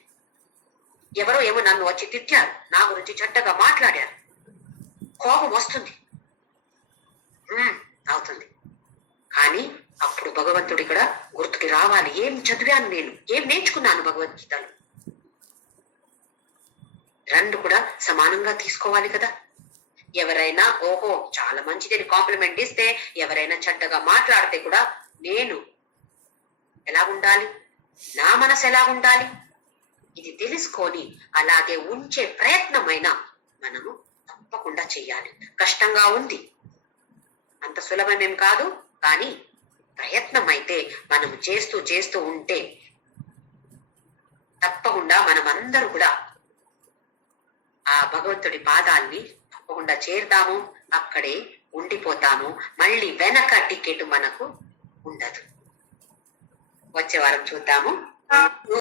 ఎవరో ఏమో నన్ను వచ్చి తిట్టారు, నా గురించి చెడ్డగా మాట్లాడారు, కోపం వస్తుంది, అవుతుంది. కానీ అప్పుడు భగవంతుడు ఇక్కడ గుర్తుకి రావాలి, ఏం చదివాను నేను, ఏం నేర్చుకున్నాను భగవద్గీతలో. రెండు కూడా సమానంగా తీసుకోవాలి కదా. ఎవరైనా ఓహో చాలా మంచిదని కాంప్లిమెంట్ ఇస్తే, ఎవరైనా చెడ్డగా మాట్లాడితే కూడా నేను ఎలా ఉండాలి, నా మనసు ఎలా ఉండాలి, ఇది తెలుసుకొని అలాగే ఉంచే ప్రయత్నమైనా మనము తప్పకుండా చెయ్యాలి. కష్టంగా ఉంది, అంత సులభమేం కాదు, కానీ ప్రయత్నం అయితే మనం చేస్తూ చేస్తూ ఉంటే తప్పకుండా మనమందరూ కూడా ఆ భగవంతుడి పాదాల్ని తప్పకుండా చేరుతాము, అక్కడే ఉండిపోతాము. మళ్ళీ వెనక టికెట్ మనకు ఉండదు. వచ్చే వారం చూద్దాము.